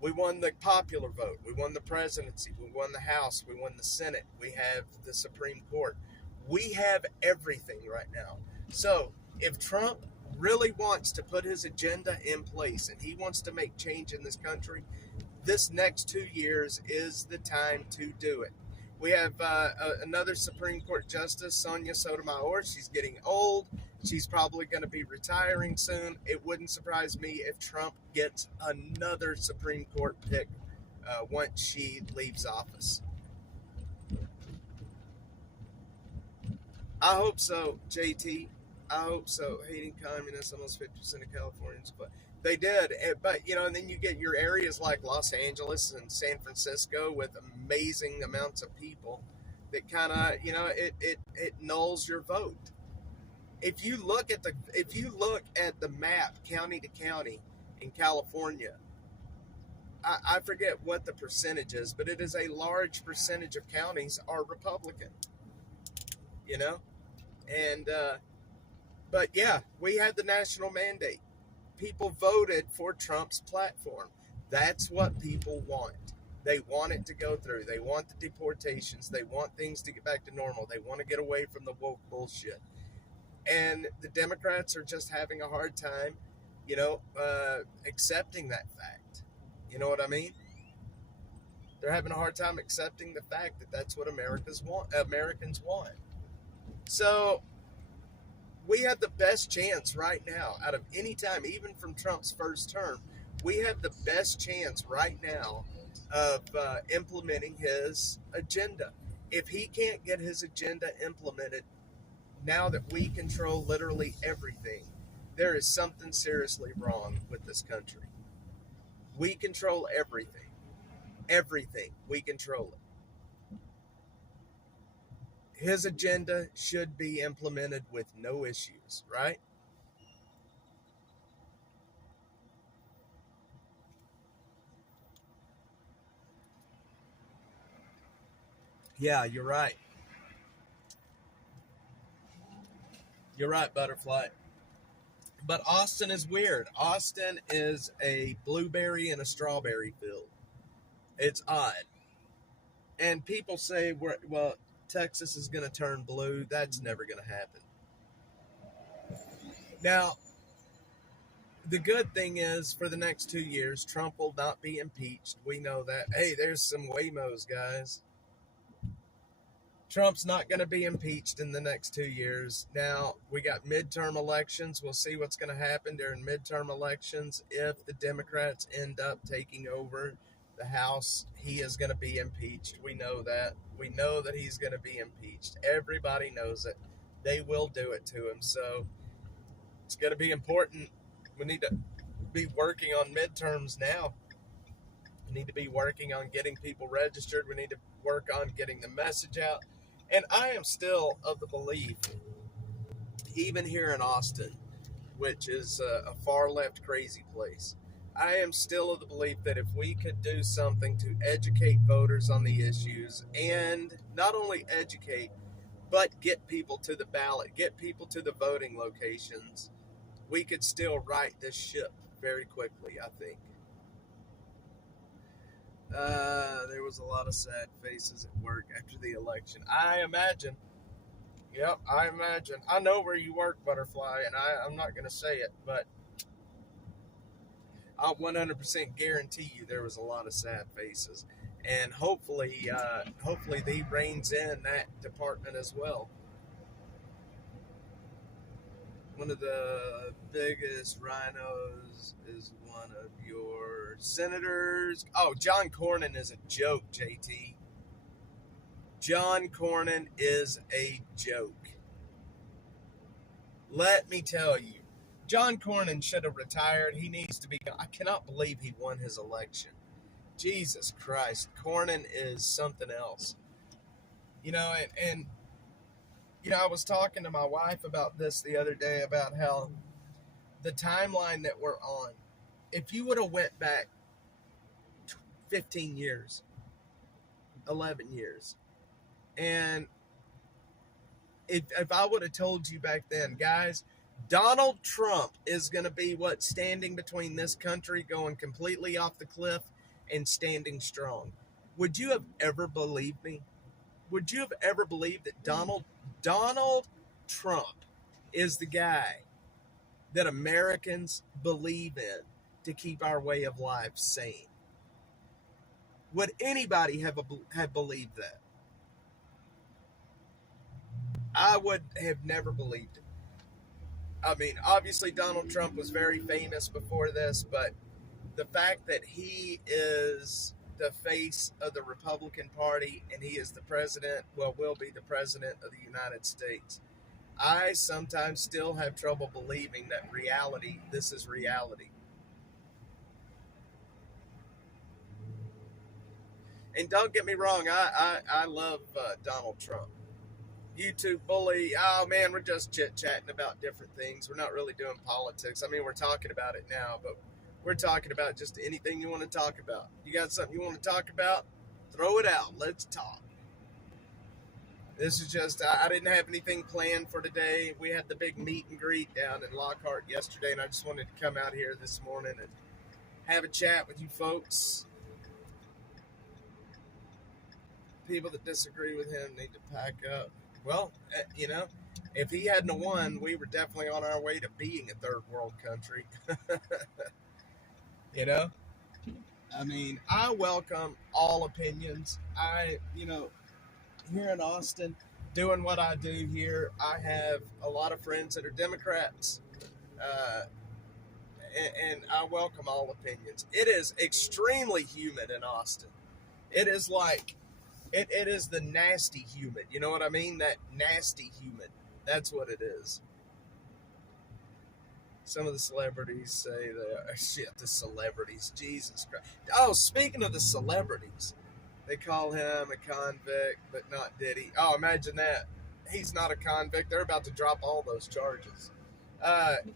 We won the popular vote. We won the presidency. We won the House. We won the Senate. We have the Supreme Court. We have everything right now. So if Trump really wants to put his agenda in place and he wants to make change in this country, this next 2 years is the time to do it. We have another Supreme Court Justice, Sonia Sotomayor. She's getting old. She's probably going to be retiring soon. It wouldn't surprise me if Trump gets another Supreme Court pick once she leaves office. I hope so, JT. I hope so. Hating communists, almost 50% of Californians, but they did. But, and then you get your areas like Los Angeles and San Francisco with amazing amounts of people that kind of, it nulls your vote. If you look at the map, county to county in California, I forget what the percentage is, but it is a large percentage of counties are Republican. And but yeah, we had the national mandate. People voted for Trump's platform. That's what people want. They want it to go through. They want the deportations. They want things to get back to normal. They want to get away from the woke bullshit. And the Democrats are just having a hard time, accepting that fact. You know what I mean? They're having a hard time accepting the fact that that's what Americans want. So we have the best chance right now out of any time, even from Trump's first term. We have the best chance right now of implementing his agenda. If he can't get his agenda implemented, now that we control literally everything, there is something seriously wrong with this country. We control everything. Everything. We control it. his agenda should be implemented with no issues, right? Yeah, you're right. You're right, Butterfly. But Austin is weird. Austin is a blueberry and a strawberry field. It's odd. And people say, well, Texas is going to turn blue. That's never going to happen. Now, the good thing is for the next 2 years, Trump will not be impeached. We know that. Hey, there's some Waymos, guys. Trump's not going to be impeached in the next 2 years. Now, we got midterm elections. We'll see what's going to happen during midterm elections. If the Democrats end up taking over the House, he is going to be impeached. We know that. We know that he's going to be impeached. Everybody knows it. They will do it to him. So it's going to be important. We need to be working on midterms now. We need to be working on getting people registered. We need to work on getting the message out. And I am still of the belief, even here in Austin, which is a far left crazy place, I am still of the belief that if we could do something to educate voters on the issues, and not only educate, but get people to the ballot, get people to the voting locations, we could still right this ship very quickly, I think. There was a lot of sad faces at work after the election. I imagine. Yep, I imagine. I know where you work, Butterfly, and I'm not going to say it, but I'll 100% guarantee you there was a lot of sad faces. And hopefully they reins in that department as well. One of the biggest rhinos is one of your senators. Oh, John Cornyn is a joke, JT. John Cornyn is a joke. Let me tell you, John Cornyn should have retired. He needs to be. I cannot believe he won his election. Jesus Christ, Cornyn is something else. And I was talking to my wife about this the other day about how the timeline that we're on, if you would have went back 15 years, 11 years, and if I would have told you back then, guys, Donald Trump is going to be what's standing between this country going completely off the cliff and standing strong, would you have ever believed me? Would you have ever believed that Donald Trump is the guy that Americans believe in to keep our way of life sane? Would anybody have believed that? I would have never believed it. I mean, obviously Donald Trump was very famous before this, but the fact that he is the face of the Republican Party and he is the president, will be the president of the United States, I sometimes still have trouble believing that this is reality. And don't get me wrong, I love Donald Trump. YouTube bully, oh man, we're just chit-chatting about different things. We're not really doing politics. I mean, we're talking about it now, but we're talking about just anything you want to talk about. You got something you want to talk about? Throw it out. Let's talk. This is just, I didn't have anything planned for today. We had the big meet and greet down in Lockhart yesterday, and I just wanted to come out here this morning and have a chat with you folks. People that disagree with him need to pack up. Well, if he hadn't won, we were definitely on our way to being a third world country. I mean, I welcome all opinions. Here in Austin, doing what I do here, I have a lot of friends that are Democrats, and I welcome all opinions. It is extremely humid in Austin. It is like, it is the nasty humid. You know what I mean? That nasty humid. That's what it is. Some of the celebrities say that, the celebrities, Jesus Christ. Oh, speaking of the celebrities, They call him a convict, but not Diddy. Oh, imagine that. He's not a convict. They're about to drop all those charges.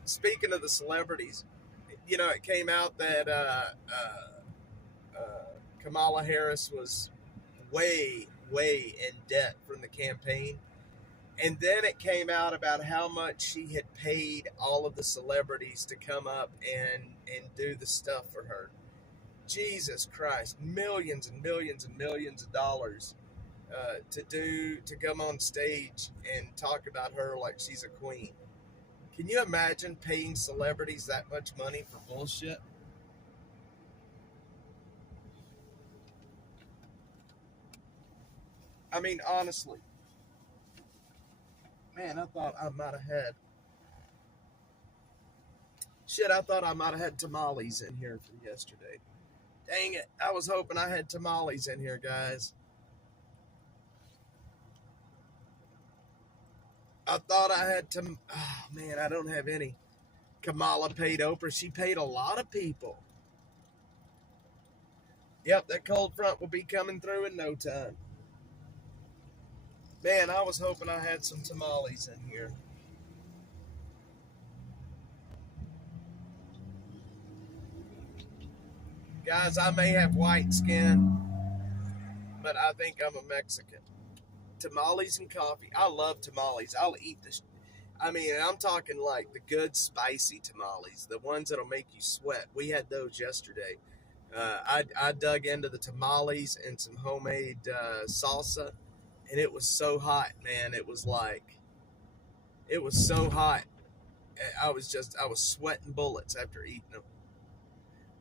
Speaking of the celebrities, it came out that Kamala Harris was way, way in debt from the campaign. And then it came out about how much she had paid all of the celebrities to come up and do the stuff for her. Jesus Christ, millions and millions and millions of dollars to come on stage and talk about her like she's a queen. Can you imagine paying celebrities that much money for bullshit? I mean, honestly, man, I thought I might have had shit. I thought I might have had tamales in here for yesterday. Dang it! I was hoping I had tamales in here, guys. I thought I had to. Oh man, I don't have any. Kamala paid Oprah. She paid a lot of people. Yep, that cold front will be coming through in no time. Man, I was hoping I had some tamales in here. Guys, I may have white skin, but I think I'm a Mexican. Tamales and coffee. I love tamales. I'll eat this. I mean, I'm talking like the good spicy tamales, the ones that'll make you sweat. We had those yesterday. I dug into the tamales and some homemade salsa, and it was so hot, man. It was so hot. I was sweating bullets after eating them.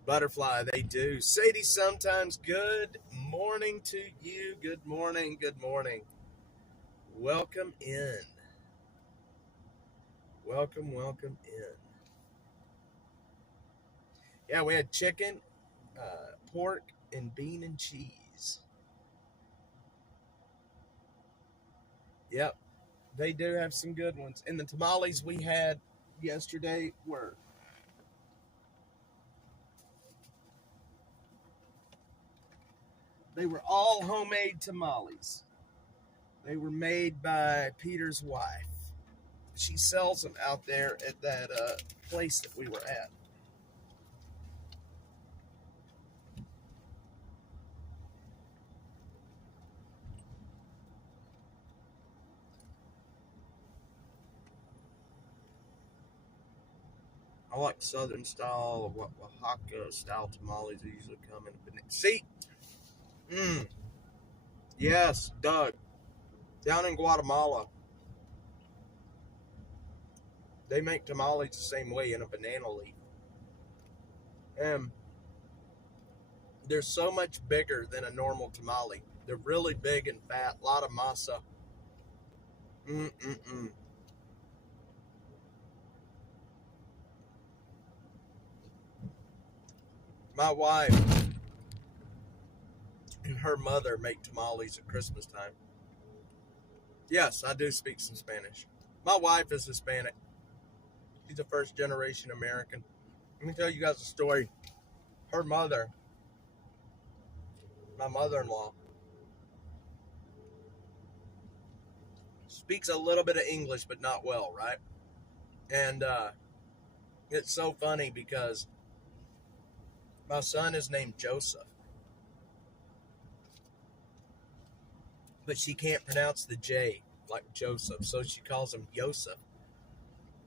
Butterfly, they do. Sadie, sometimes good morning to you. Good morning. Good morning. Welcome in. Welcome, welcome in. Yeah, we had chicken, pork, and bean and cheese. Yep, they do have some good ones. And the tamales we had yesterday they were all homemade tamales. They were made by Peter's wife. She sells them out there at that place that we were at. I like Southern style, Oaxaca style tamales. They usually come in a banana. See? Yes, Doug. Down in Guatemala, they make tamales the same way in a banana leaf. And they're so much bigger than a normal tamale. They're really big and fat, a lot of masa. Mm-mm-mm. My wife and her mother make tamales at Christmas time. Yes, I do speak some Spanish. My wife is Hispanic. She's a first generation American. Let me tell you guys a story. Her mother, my mother-in-law, speaks a little bit of English, but not well, right? And it's so funny because my son is named Joseph, but she can't pronounce the J like Joseph, so she calls him Yosef.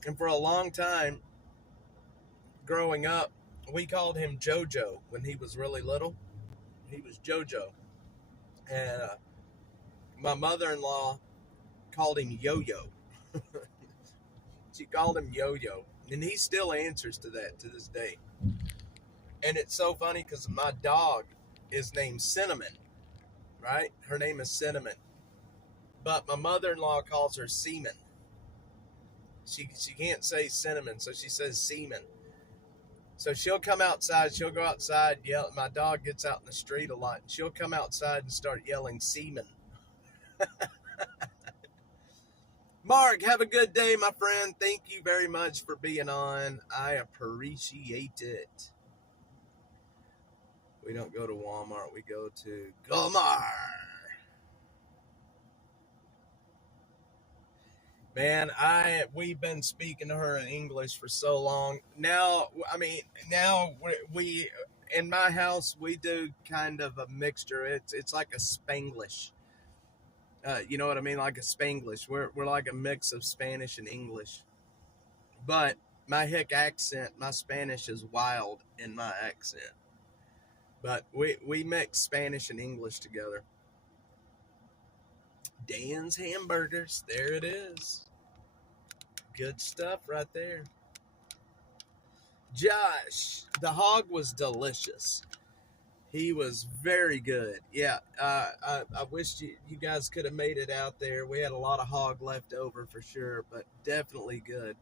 And for a long time, growing up, we called him Jojo when he was really little. He was Jojo. And my mother-in-law called him Yo-Yo. She called him Yo-Yo. And he still answers to that to this day. And it's so funny because my dog is named Cinnamon, right? Her name is Cinnamon. But my mother-in-law calls her Seaman. She can't say cinnamon, so she says semen. So she'll come outside, she'll go outside, yell. My dog gets out in the street a lot. She'll come outside and start yelling semen. Mark, have a good day, my friend. Thank you very much for being on. I appreciate it. We don't go to Walmart. We go to Gomar. Man, we've been speaking to her in English for so long. Now, now we in my house we do kind of a mixture. It's like a Spanglish. You know what I mean? Like a Spanglish. We're like a mix of Spanish and English. But my hick accent, my Spanish is wild in my accent. But we mix Spanish and English together. Dan's Hamburgers. There it is. Good stuff right there. Josh, the hog was delicious. He was very good. Yeah, I wish you guys could have made it out there. We had a lot of hog left over for sure, but definitely good.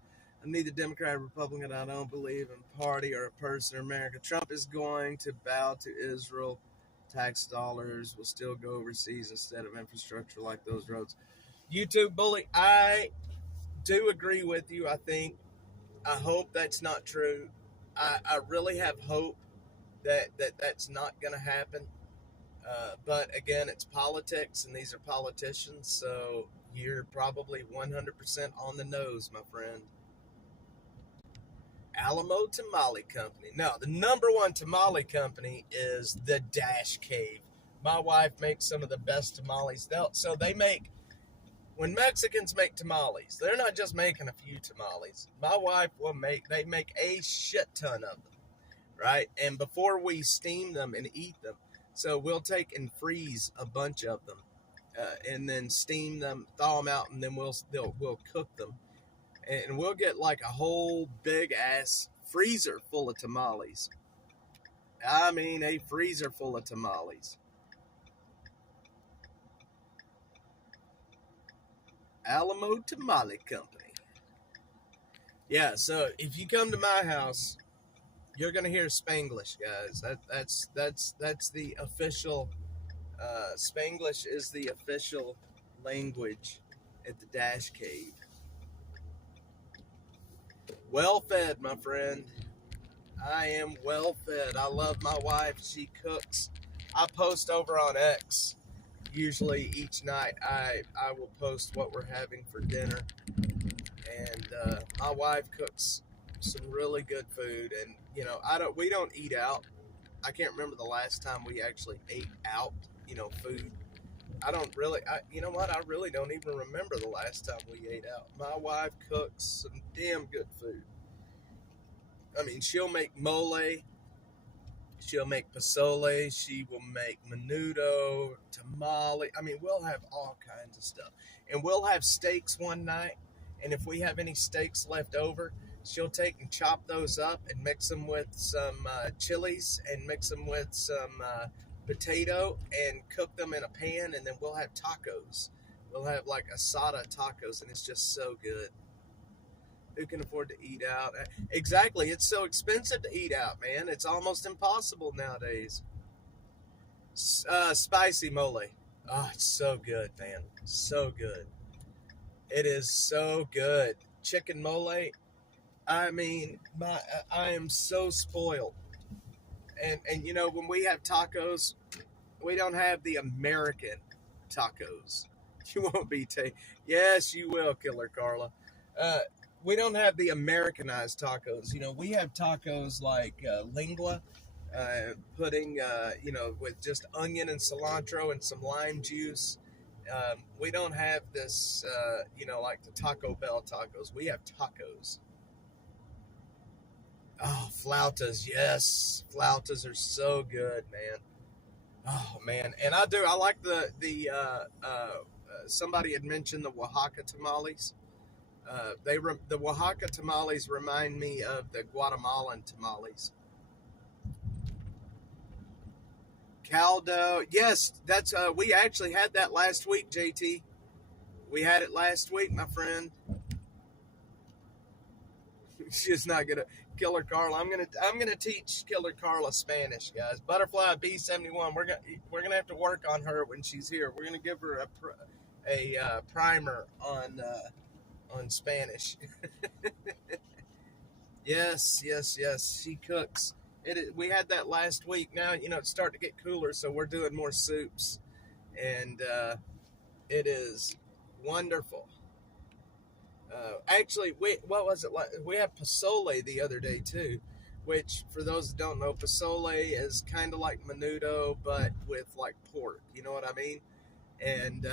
I'm neither Democrat or Republican. I don't believe in a party or a person or America. Trump is going to bow to Israel. Tax dollars will still go overseas instead of infrastructure like those roads. YouTube bully, I do agree with you. I hope that's not true. I really have hope that's not going to happen. But again, it's politics, and these are politicians, so you're probably 100% on the nose, my friend. Alamo Tamale Company. No, the number one tamale company is the Dash Cave. My wife makes some of the best tamales. They make, when Mexicans make tamales, they're not just making a few tamales. My wife they make a shit ton of them, right? And before we steam them and eat them, so we'll take and freeze a bunch of them, and then steam them, thaw them out, and then we'll cook them. And we'll get like a whole big ass freezer full of tamales. I mean, a freezer full of tamales. Alamo Tamale Company. Yeah, so if you come to my house, you're gonna hear Spanglish, guys. That's the official. Spanglish is the official language at the Dash Cave. Well fed, my friend. I am well fed. I love my wife. She cooks. I post over on X. Usually each night I will post what we're having for dinner. And my wife cooks some really good food. And, we don't eat out. I can't remember the last time we actually ate out, food. I don't really, you know what? I really don't even remember the last time we ate out. My wife cooks some damn good food. I mean, she'll make mole, she'll make pozole, she will make menudo, tamale. I mean, we'll have all kinds of stuff. And we'll have steaks one night, and if we have any steaks left over, she'll take and chop those up and mix them with some chilies and mix them with some potato and cook them in a pan, and then we'll have tacos. We'll have like asada tacos, and it's just so good. Who can afford to eat out? Exactly. It's so expensive to eat out, man. It's almost impossible nowadays. Spicy mole. Oh, it's so good, man. So good. It is so good. Chicken mole. I mean, I am so spoiled. And when we have tacos, we don't have the American tacos. You won't be yes, you will, Killer Carla. We don't have the Americanized tacos. We have tacos like lingua, pudding, with just onion and cilantro and some lime juice. We don't have this, like the Taco Bell tacos. We have tacos. Oh, flautas, yes. Flautas are so good, man. Oh, man. And I like the somebody had mentioned the Oaxaca tamales. The Oaxaca tamales remind me of the Guatemalan tamales. Caldo, yes, that's we actually had that last week, JT. We had it last week, my friend. She's not gonna Killer Carla. I'm gonna teach Killer Carla Spanish, guys. Butterfly B71. We're gonna have to work on her when she's here. We're gonna give her a primer on Spanish. Yes. She cooks. We had that last week. Now, it's starting to get cooler, so we're doing more soups. And it is wonderful. Actually, what was it like? We had pozole the other day too, which for those that don't know, pozole is kind of like menudo but with like pork. You know what I mean? And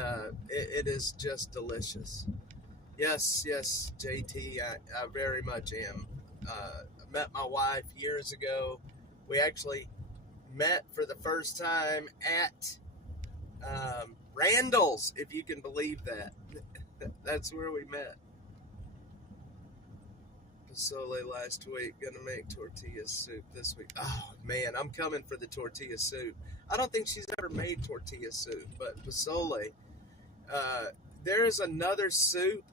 it is just delicious. Yes, yes, JT, I very much am. I met my wife years ago. We actually met for the first time at Randall's, if you can believe that. That's where we met. Pozole last week. Gonna make tortilla soup this week. Oh man, I'm coming for the tortilla soup. I don't think she's ever made tortilla soup, but pozole. Uh, there's another soup,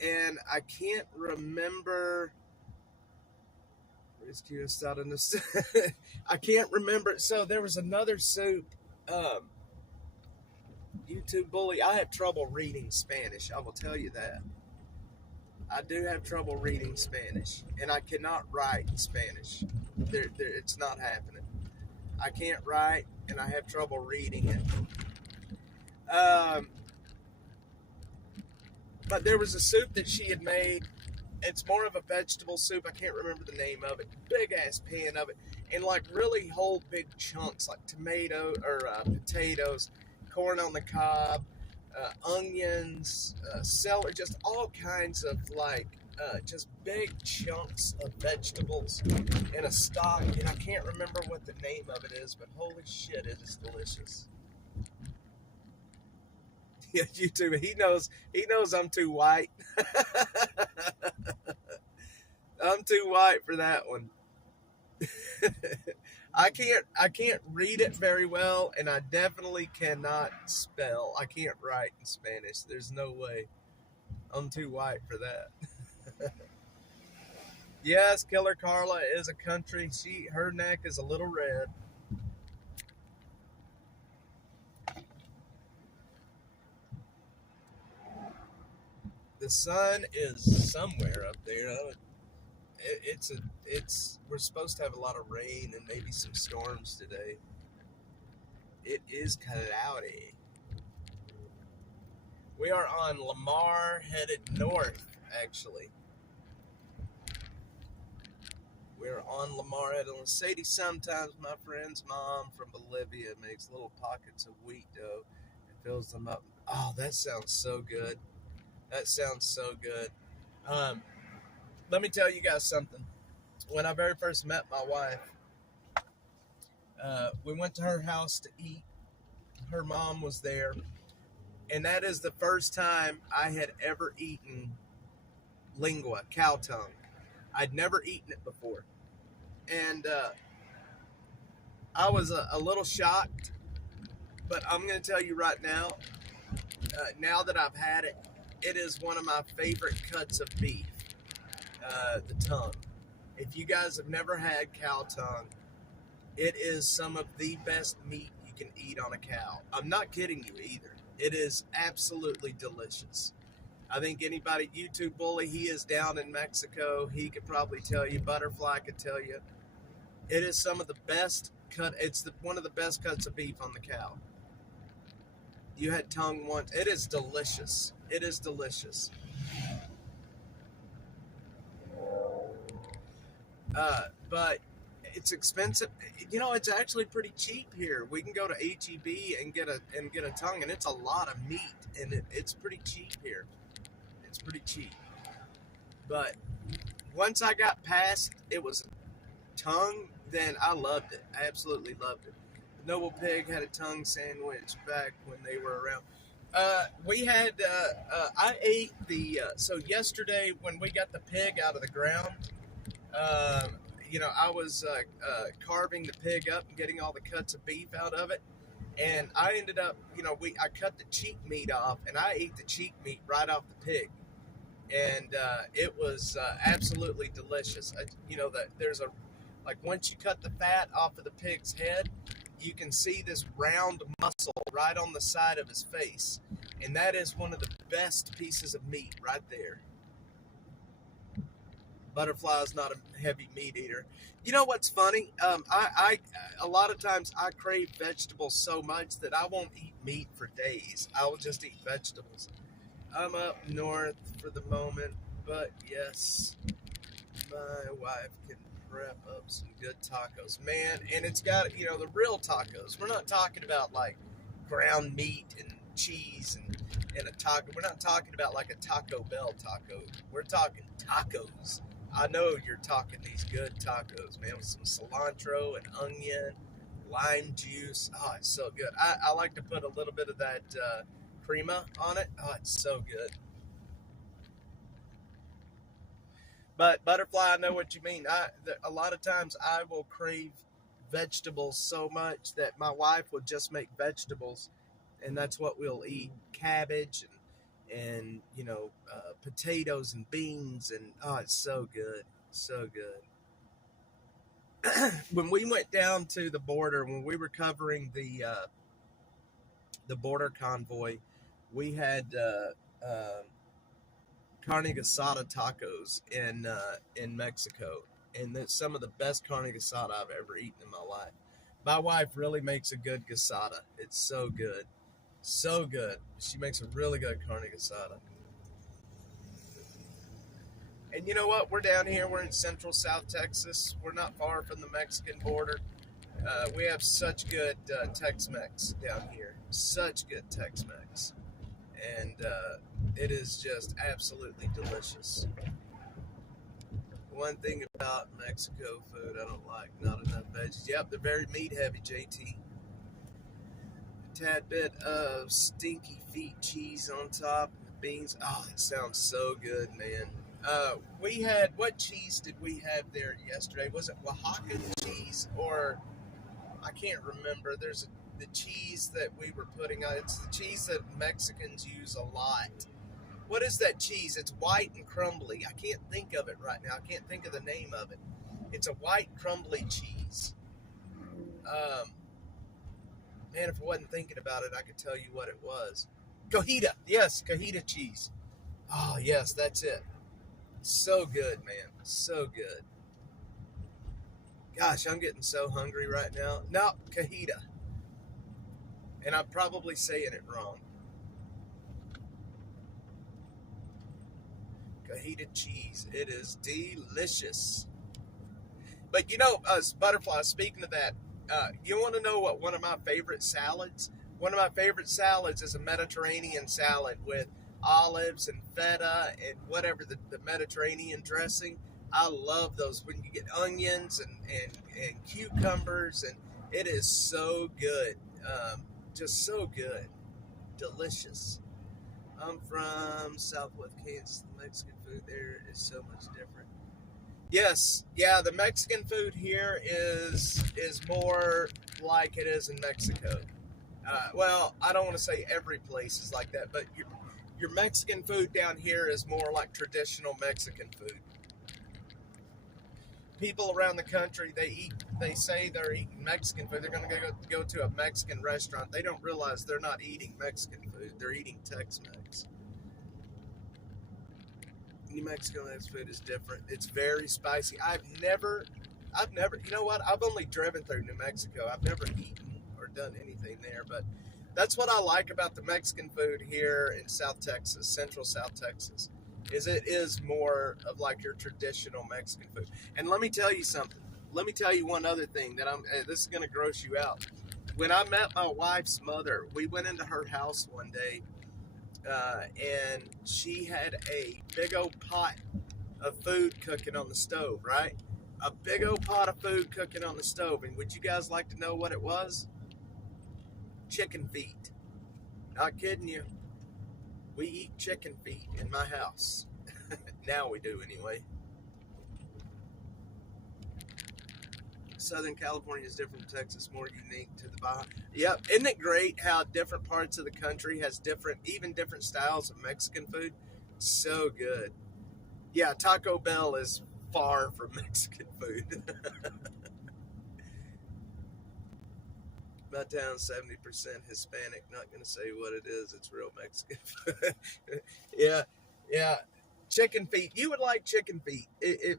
and I can't remember. I can't remember. So there was another soup. Um, YouTube bully. I have trouble reading Spanish. I will tell you that. I do have trouble reading Spanish, and I cannot write in Spanish. It's not happening. I can't write, and I have trouble reading it. But there was a soup that she had made. It's more of a vegetable soup. I can't remember the name of it. Big ass pan of it, and like really whole big chunks, like tomato or potatoes, corn on the cob, onions, celery, just all kinds of like just big chunks of vegetables in a stock. And I can't remember what the name of it is, but holy shit, it is delicious. Yeah, YouTube. He knows I'm too white. I'm too white for that one. I can't read it very well, and I definitely cannot spell. I can't write in Spanish. There's no way. I'm too white for that. Yes, Killer Carla is a country. Her neck is a little red. The sun is somewhere up there. We're supposed to have a lot of rain and maybe some storms today. It is cloudy. We are on Lamar, headed north, actually. We're on Lamar, headed on Sadie. Sometimes my friend's mom from Bolivia makes little pockets of wheat dough and fills them up. Oh, that sounds so good. That sounds so good. Let me tell you guys something. When I very first met my wife, we went to her house to eat. Her mom was there. And that is the first time I had ever eaten lingua, cow tongue. I'd never eaten it before. And I was a little shocked. But I'm going to tell you right now, now that I've had it, it is one of my favorite cuts of beef, the tongue. If you guys have never had cow tongue, it is some of the best meat you can eat on a cow. I'm not kidding you either. It is absolutely delicious. I think anybody, YouTube bully, he is down in Mexico. He could probably tell you. Butterfly could tell you. It is some of the best cut. It's one of the best cuts of beef on the cow. You had tongue once. It is delicious. It is delicious. But it's expensive. It's actually pretty cheap here. We can go to HEB and get a tongue, and it's a lot of meat, and it's pretty cheap here. It's pretty cheap. But once I got past it was tongue, then I loved it. I absolutely loved it. Noble Pig had a tongue sandwich back when they were around. We had, I ate so yesterday when we got the pig out of the ground, I was carving the pig up and getting all the cuts of beef out of it. And I ended up, I cut the cheek meat off, and I ate the cheek meat right off the pig. And it was absolutely delicious. There's once you cut the fat off of the pig's head, you can see this round muscle right on the side of his face. And that is one of the best pieces of meat right there. Butterfly is not a heavy meat eater. You know what's funny? I a lot of times I crave vegetables so much that I won't eat meat for days. I will just eat vegetables. I'm up north for the moment, but yes, my wife can prep up some good tacos, man. And it's got, the real tacos. We're not talking about like ground meat and cheese and a taco. We're not talking about like a Taco Bell taco. We're talking tacos. I know you're talking these good tacos, man, with some cilantro and onion, lime juice. Oh, it's so good. I like to put a little bit of that crema on it. Oh, it's so good. But butterfly, I know what you mean. A lot of times I will crave vegetables so much that my wife will just make vegetables, and that's what we'll eat: cabbage and potatoes and beans, and oh, it's so good, so good. When we went down to the border, when we were covering the border convoy, we had carne asada tacos in Mexico, and that's some of the best carne asada I've ever eaten in my life. My wife really makes a good gasada. It's so good, so good. She makes a really good carne asada. And you know what? We're down here. We're in central South Texas. We're not far from the Mexican border. We have such good Tex-Mex down here. Such good Tex-Mex, and it is just absolutely delicious. One thing about Mexico food I don't like, not enough veggies. Yep, they're very meat heavy, JT. A tad bit of stinky feet cheese on top, beans. Oh, it sounds so good, man. We had, what cheese did we have there yesterday? Was it Oaxaca cheese, or I can't remember. The cheese that we were putting on. It's the cheese that Mexicans use a lot. What is that cheese? It's white and crumbly. I can't think of it right now. I can't think of the name of it. It's a white crumbly cheese. Um, Man, if I wasn't thinking about it, I could tell you what it was. Cojita. Yes, cojita cheese. Oh, yes, that's it. So good, man. So good. Gosh, I'm getting so hungry right now. No, cojita. And I'm probably saying it wrong. Cajita cheese. It is delicious. But Butterfly, speaking of that, you want to know what one of my favorite salads? One of my favorite salads is a Mediterranean salad with olives and feta and whatever the Mediterranean dressing. I love those when you get onions and cucumbers, and it is so good. Just so good. Delicious. I'm from Southwest Kansas. The Mexican food there is so much different. Yes, yeah, the Mexican food here is more like it is in Mexico. Well, I don't want to say every place is like that, but your Mexican food down here is more like traditional Mexican food. People around the country, they say they're eating Mexican food. They're going to go to a Mexican restaurant. They don't realize they're not eating Mexican food. They're eating Tex-Mex. New Mexico food is different. It's very spicy. You know what? I've only driven through New Mexico. I've never eaten or done anything there, but that's what I like about the Mexican food here in South Texas, Central South Texas, is it is more of like your traditional Mexican food. And let me tell you something. Let me tell you one other thing that this is going to gross you out. When I met my wife's mother, we went into her house one day, and she had a big old pot of food cooking on the stove, right? A big old pot of food cooking on the stove. And would you guys like to know what it was? Chicken feet. Not kidding you. We eat chicken feet in my house. Now we do, anyway. Southern California is different from Texas, more unique to the Baja. Yep, isn't it great how different parts of the country has even different styles of Mexican food? So good. Yeah, Taco Bell is far from Mexican food. My town's 70% Hispanic. Not going to say what it is. It's real Mexican food. Yeah, yeah. chicken feet. You would like chicken feet.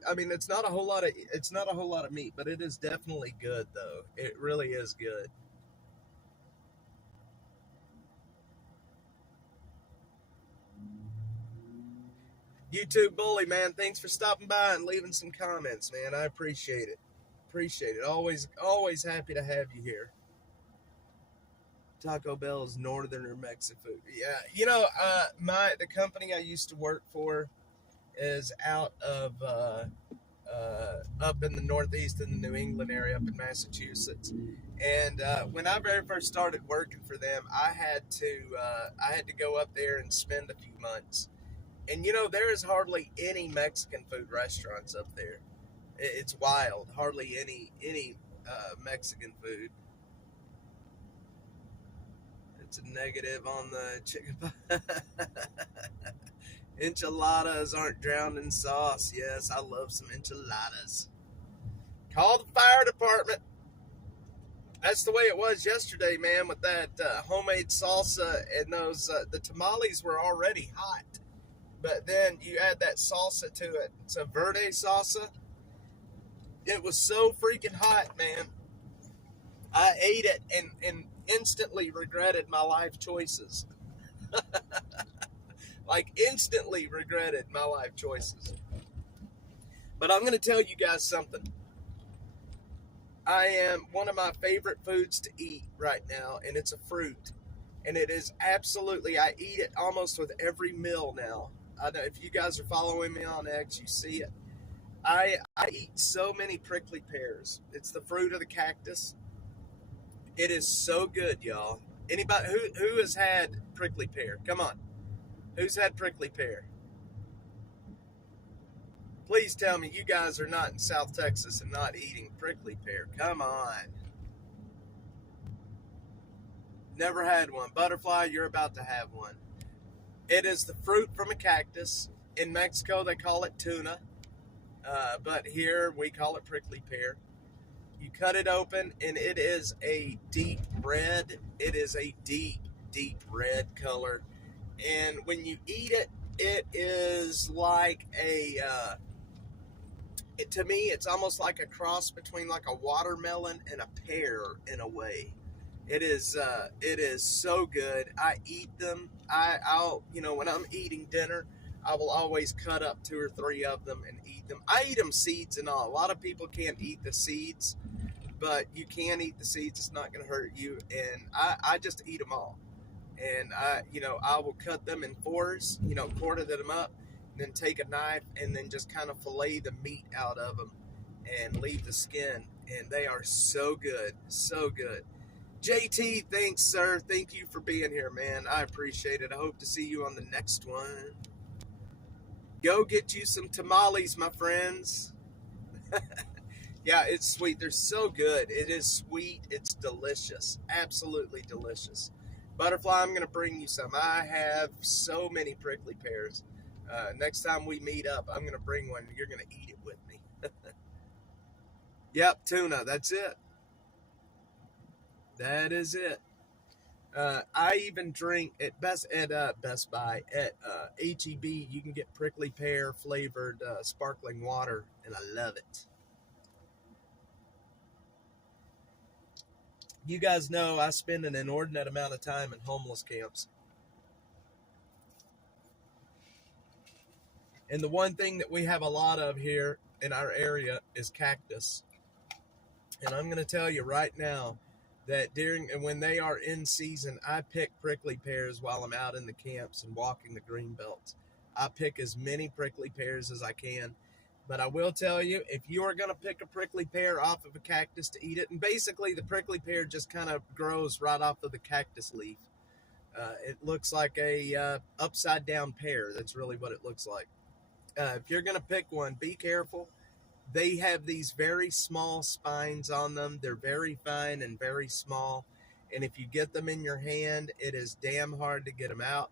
I mean, it's not a whole lot of meat, but it is definitely good though. It really is good. YouTube bully, man. Thanks for stopping by and leaving some comments, man. I appreciate it. Appreciate it. Always happy to have you here. Taco Bell is northern New Mexico food. Yeah, the company I used to work for is out of up in the Northeast in the New England area, up in Massachusetts. And when I very first started working for them, I had to go up there and spend a few months. And there is hardly any Mexican food restaurants up there. It's wild. Hardly any Mexican food. It's a negative on the chicken pie. Enchiladas aren't drowned in sauce. Yes, I love some enchiladas. Call the fire department. That's the way it was yesterday, man, with that homemade salsa and those. The tamales were already hot, but then you add that salsa to it. It's a verde salsa. It was so freaking hot, man. I ate it and instantly regretted my life choices. Like, instantly regretted my life choices. But I'm going to tell you guys something. One of my favorite foods to eat right now, and it's a fruit. And it is absolutely, I eat it almost with every meal now. I know if you guys are following me on X, you see it. I eat so many prickly pears. It's the fruit of the cactus. It is so good, y'all. Anybody who has had prickly pear? Come on. Who's had prickly pear? Please tell me you guys are not in South Texas and not eating prickly pear. Come on. Never had one. Butterfly, you're about to have one. It is the fruit from a cactus. In Mexico, they call it tuna. But here, we call it prickly pear. You cut it open, and it is a deep red. It is a deep, deep red color. And when you eat it, it is like to me, it's almost like a cross between like a watermelon and a pear in a way. It is so good. I eat them. I'll when I'm eating dinner, I will always cut up 2 or 3 of them and eat them. I eat them seeds and all. A lot of people can't eat the seeds, but you can eat the seeds. It's not going to hurt you. And I just eat them all. And I will cut them in fours, quarter them up, and then take a knife and then just kind of fillet the meat out of them and leave the skin. And they are so good, so good. JT, thanks, sir. Thank you for being here, man. I appreciate it. I hope to see you on the next one. Go get you some tamales, my friends. Yeah, it's sweet. They're so good. It is sweet. It's delicious. Absolutely delicious. Butterfly, I'm going to bring you some. I have so many prickly pears. Next time we meet up, I'm going to bring one. You're going to eat it with me. Yep, tuna. That's it. That is it. I even drink at Best Buy at HEB. You can get prickly pear flavored sparkling water, and I love it. You guys know I spend an inordinate amount of time in homeless camps. And the one thing that we have a lot of here in our area is cactus. And I'm going to tell you right now that when they are in season, I pick prickly pears while I'm out in the camps and walking the green belts. I pick as many prickly pears as I can. But I will tell you, if you are going to pick a prickly pear off of a cactus to eat it, and basically the prickly pear just kind of grows right off of the cactus leaf. It looks like a upside down pear. That's really what it looks like. If you're going to pick one, be careful. They have these very small spines on them. They're very fine and very small. And if you get them in your hand, it is damn hard to get them out.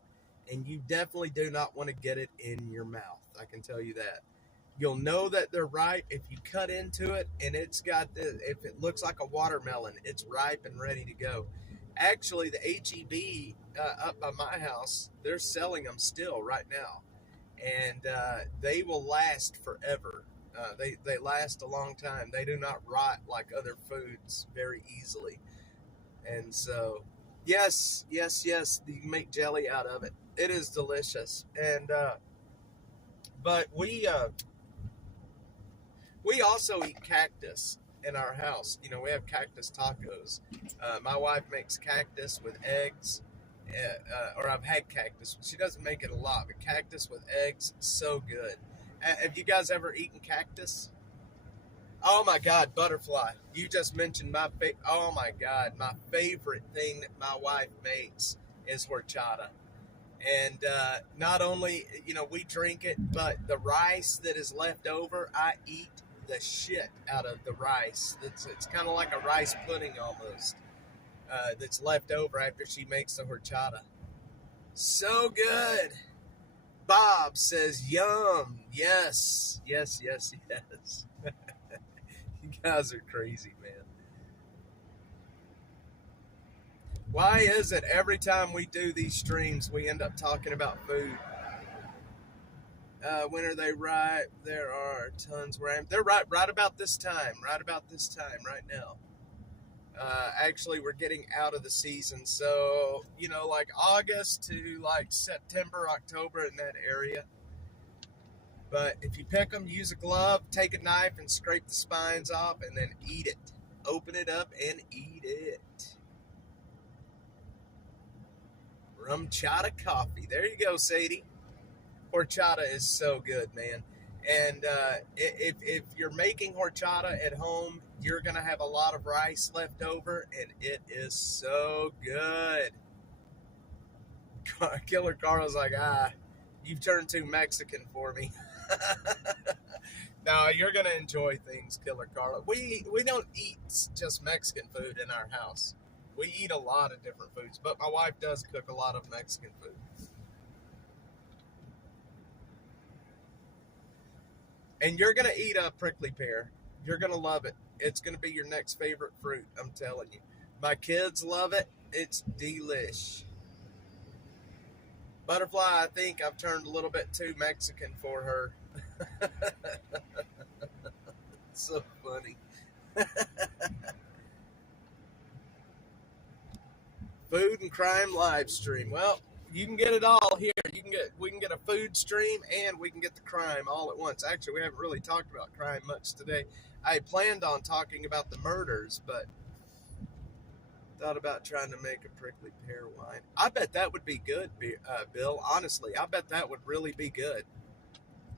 And you definitely do not want to get it in your mouth. I can tell you that. You'll know that they're ripe if you cut into it and if it looks like a watermelon, it's ripe and ready to go. Actually, the HEB up by my house, they're selling them still right now. and they will last forever. They last a long time. They do not rot like other foods very easily. And so, yes, yes, yes, you can make jelly out of it. It is delicious. And but we also eat cactus in our house. You know, we have cactus tacos. My wife makes cactus with eggs, or I've had cactus. She doesn't make it a lot, but cactus with eggs, so good. Have you guys ever eaten cactus? Oh my God, butterfly! You just mentioned oh my God, my favorite thing that my wife makes is horchata. And not only, you know, we drink it, but the rice that is left over, I eat the shit out of the rice. It's kind of like a rice pudding almost, that's left over after she makes the horchata. So good. Bob says, yum. Yes, yes, yes, yes. You guys are crazy, man. Why is it every time we do these streams, we end up talking about food? When are they right? There are tons where they're right about this time, right now. Actually, we're getting out of the season, so you know, like August to like September, October in that area. But if you pick them, use a glove, take a knife, and scrape the spines off, and then eat it. Open it up and eat it. Rum chata coffee. There you go, Sadie. Horchata is so good, man. And if you're making horchata at home, you're going to have a lot of rice left over, and it is so good. Killer Carl's like, you've turned too Mexican for me. No, you're going to enjoy things, Killer Carl. We don't eat just Mexican food in our house. We eat a lot of different foods, but my wife does cook a lot of Mexican food. And you're going to eat a prickly pear. You're going to love it. It's going to be your next favorite fruit, I'm telling you. My kids love it. It's delish. Butterfly, I think I've turned a little bit too Mexican for her. So funny. Food and crime live stream. Well, you can get it all here. We can get a food stream and we can get the crime all at once. Actually, we haven't really talked about crime much today. I planned on talking about the murders, but thought about trying to make a prickly pear wine. I bet that would be good, Bill. Honestly, I bet that would really be good.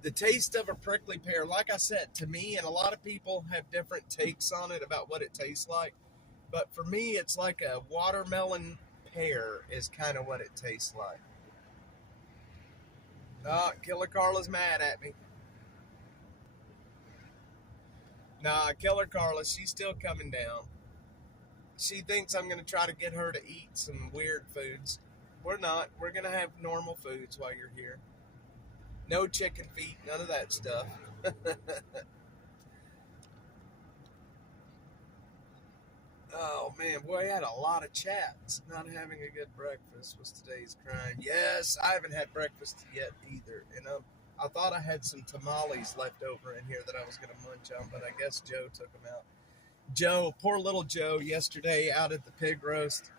The taste of a prickly pear, like I said, to me, and a lot of people have different takes on it about what it tastes like. But for me, it's like a watermelon pear is kind of what it tastes like. Oh, Killer Carla's mad at me. Nah, Killer Carla, she's still coming down. She thinks I'm going to try to get her to eat some weird foods. We're not. We're going to have normal foods while you're here. No chicken feet, none of that stuff. Oh man, boy, I had a lot of chats. Not having a good breakfast was today's crime. Yes, I haven't had breakfast yet either. And I thought I had some tamales left over in here that I was going to munch on, but I guess Joe took them out. Joe, poor little Joe, yesterday out at the pig roast.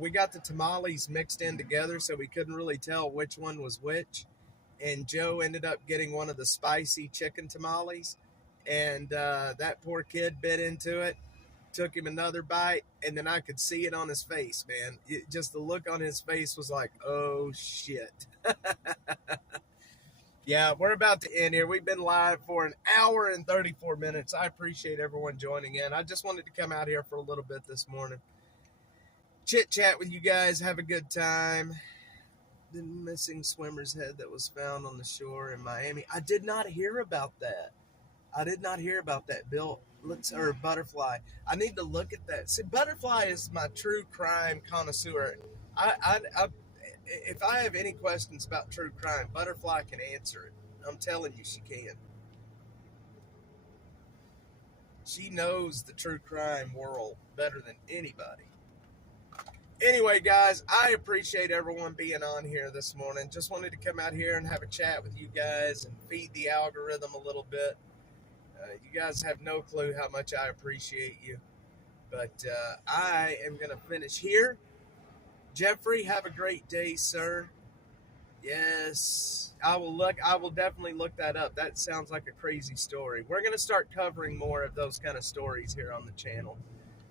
We got the tamales mixed in together, so we couldn't really tell which one was which. And Joe ended up getting one of the spicy chicken tamales. And that poor kid bit into it. Took him another bite, and then I could see it on his face, man. Just the look on his face was like, oh, shit. Yeah, we're about to end here. We've been live for an hour and 34 minutes. I appreciate everyone joining in. I just wanted to come out here for a little bit this morning. Chit-chat with you guys. Have a good time. The missing swimmer's head that was found on the shore in Miami. I did not hear about that. Bill. Or Butterfly. I need to look at that. See, Butterfly is my true crime connoisseur. If I have any questions about true crime, Butterfly can answer it. I'm telling you, she can. She knows the true crime world better than anybody. Anyway, guys, I appreciate everyone being on here this morning. Just wanted to come out here and have a chat with you guys and feed the algorithm a little bit. You guys have no clue how much I appreciate you. But I am going to finish here. Jeffrey, have a great day, sir. Yes, I will definitely look that up. That sounds like a crazy story. We're going to start covering more of those kind of stories here on the channel.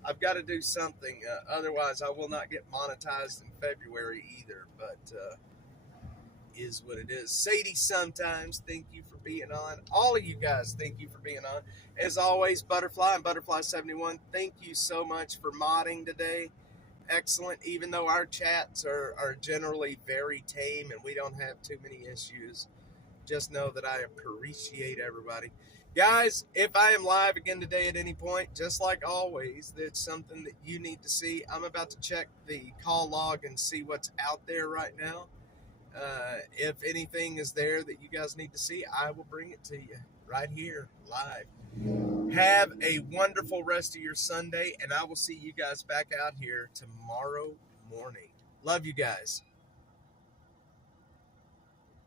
I've got to do something. Otherwise, I will not get monetized in February either. But is what it is. Sadie, sometimes, thank you for being on. All of you guys, thank you for being on. As always, Butterfly and Butterfly71, thank you so much for modding today. Excellent. Even though our chats are generally very tame and we don't have too many issues, just know that I appreciate everybody. Guys, if I am live again today at any point, just like always, that's something that you need to see. I'm about to check the call log and see what's out there right now. If anything is there that you guys need to see, I will bring it to you right here, live. Have a wonderful rest of your Sunday, and I will see you guys back out here tomorrow morning. Love you guys.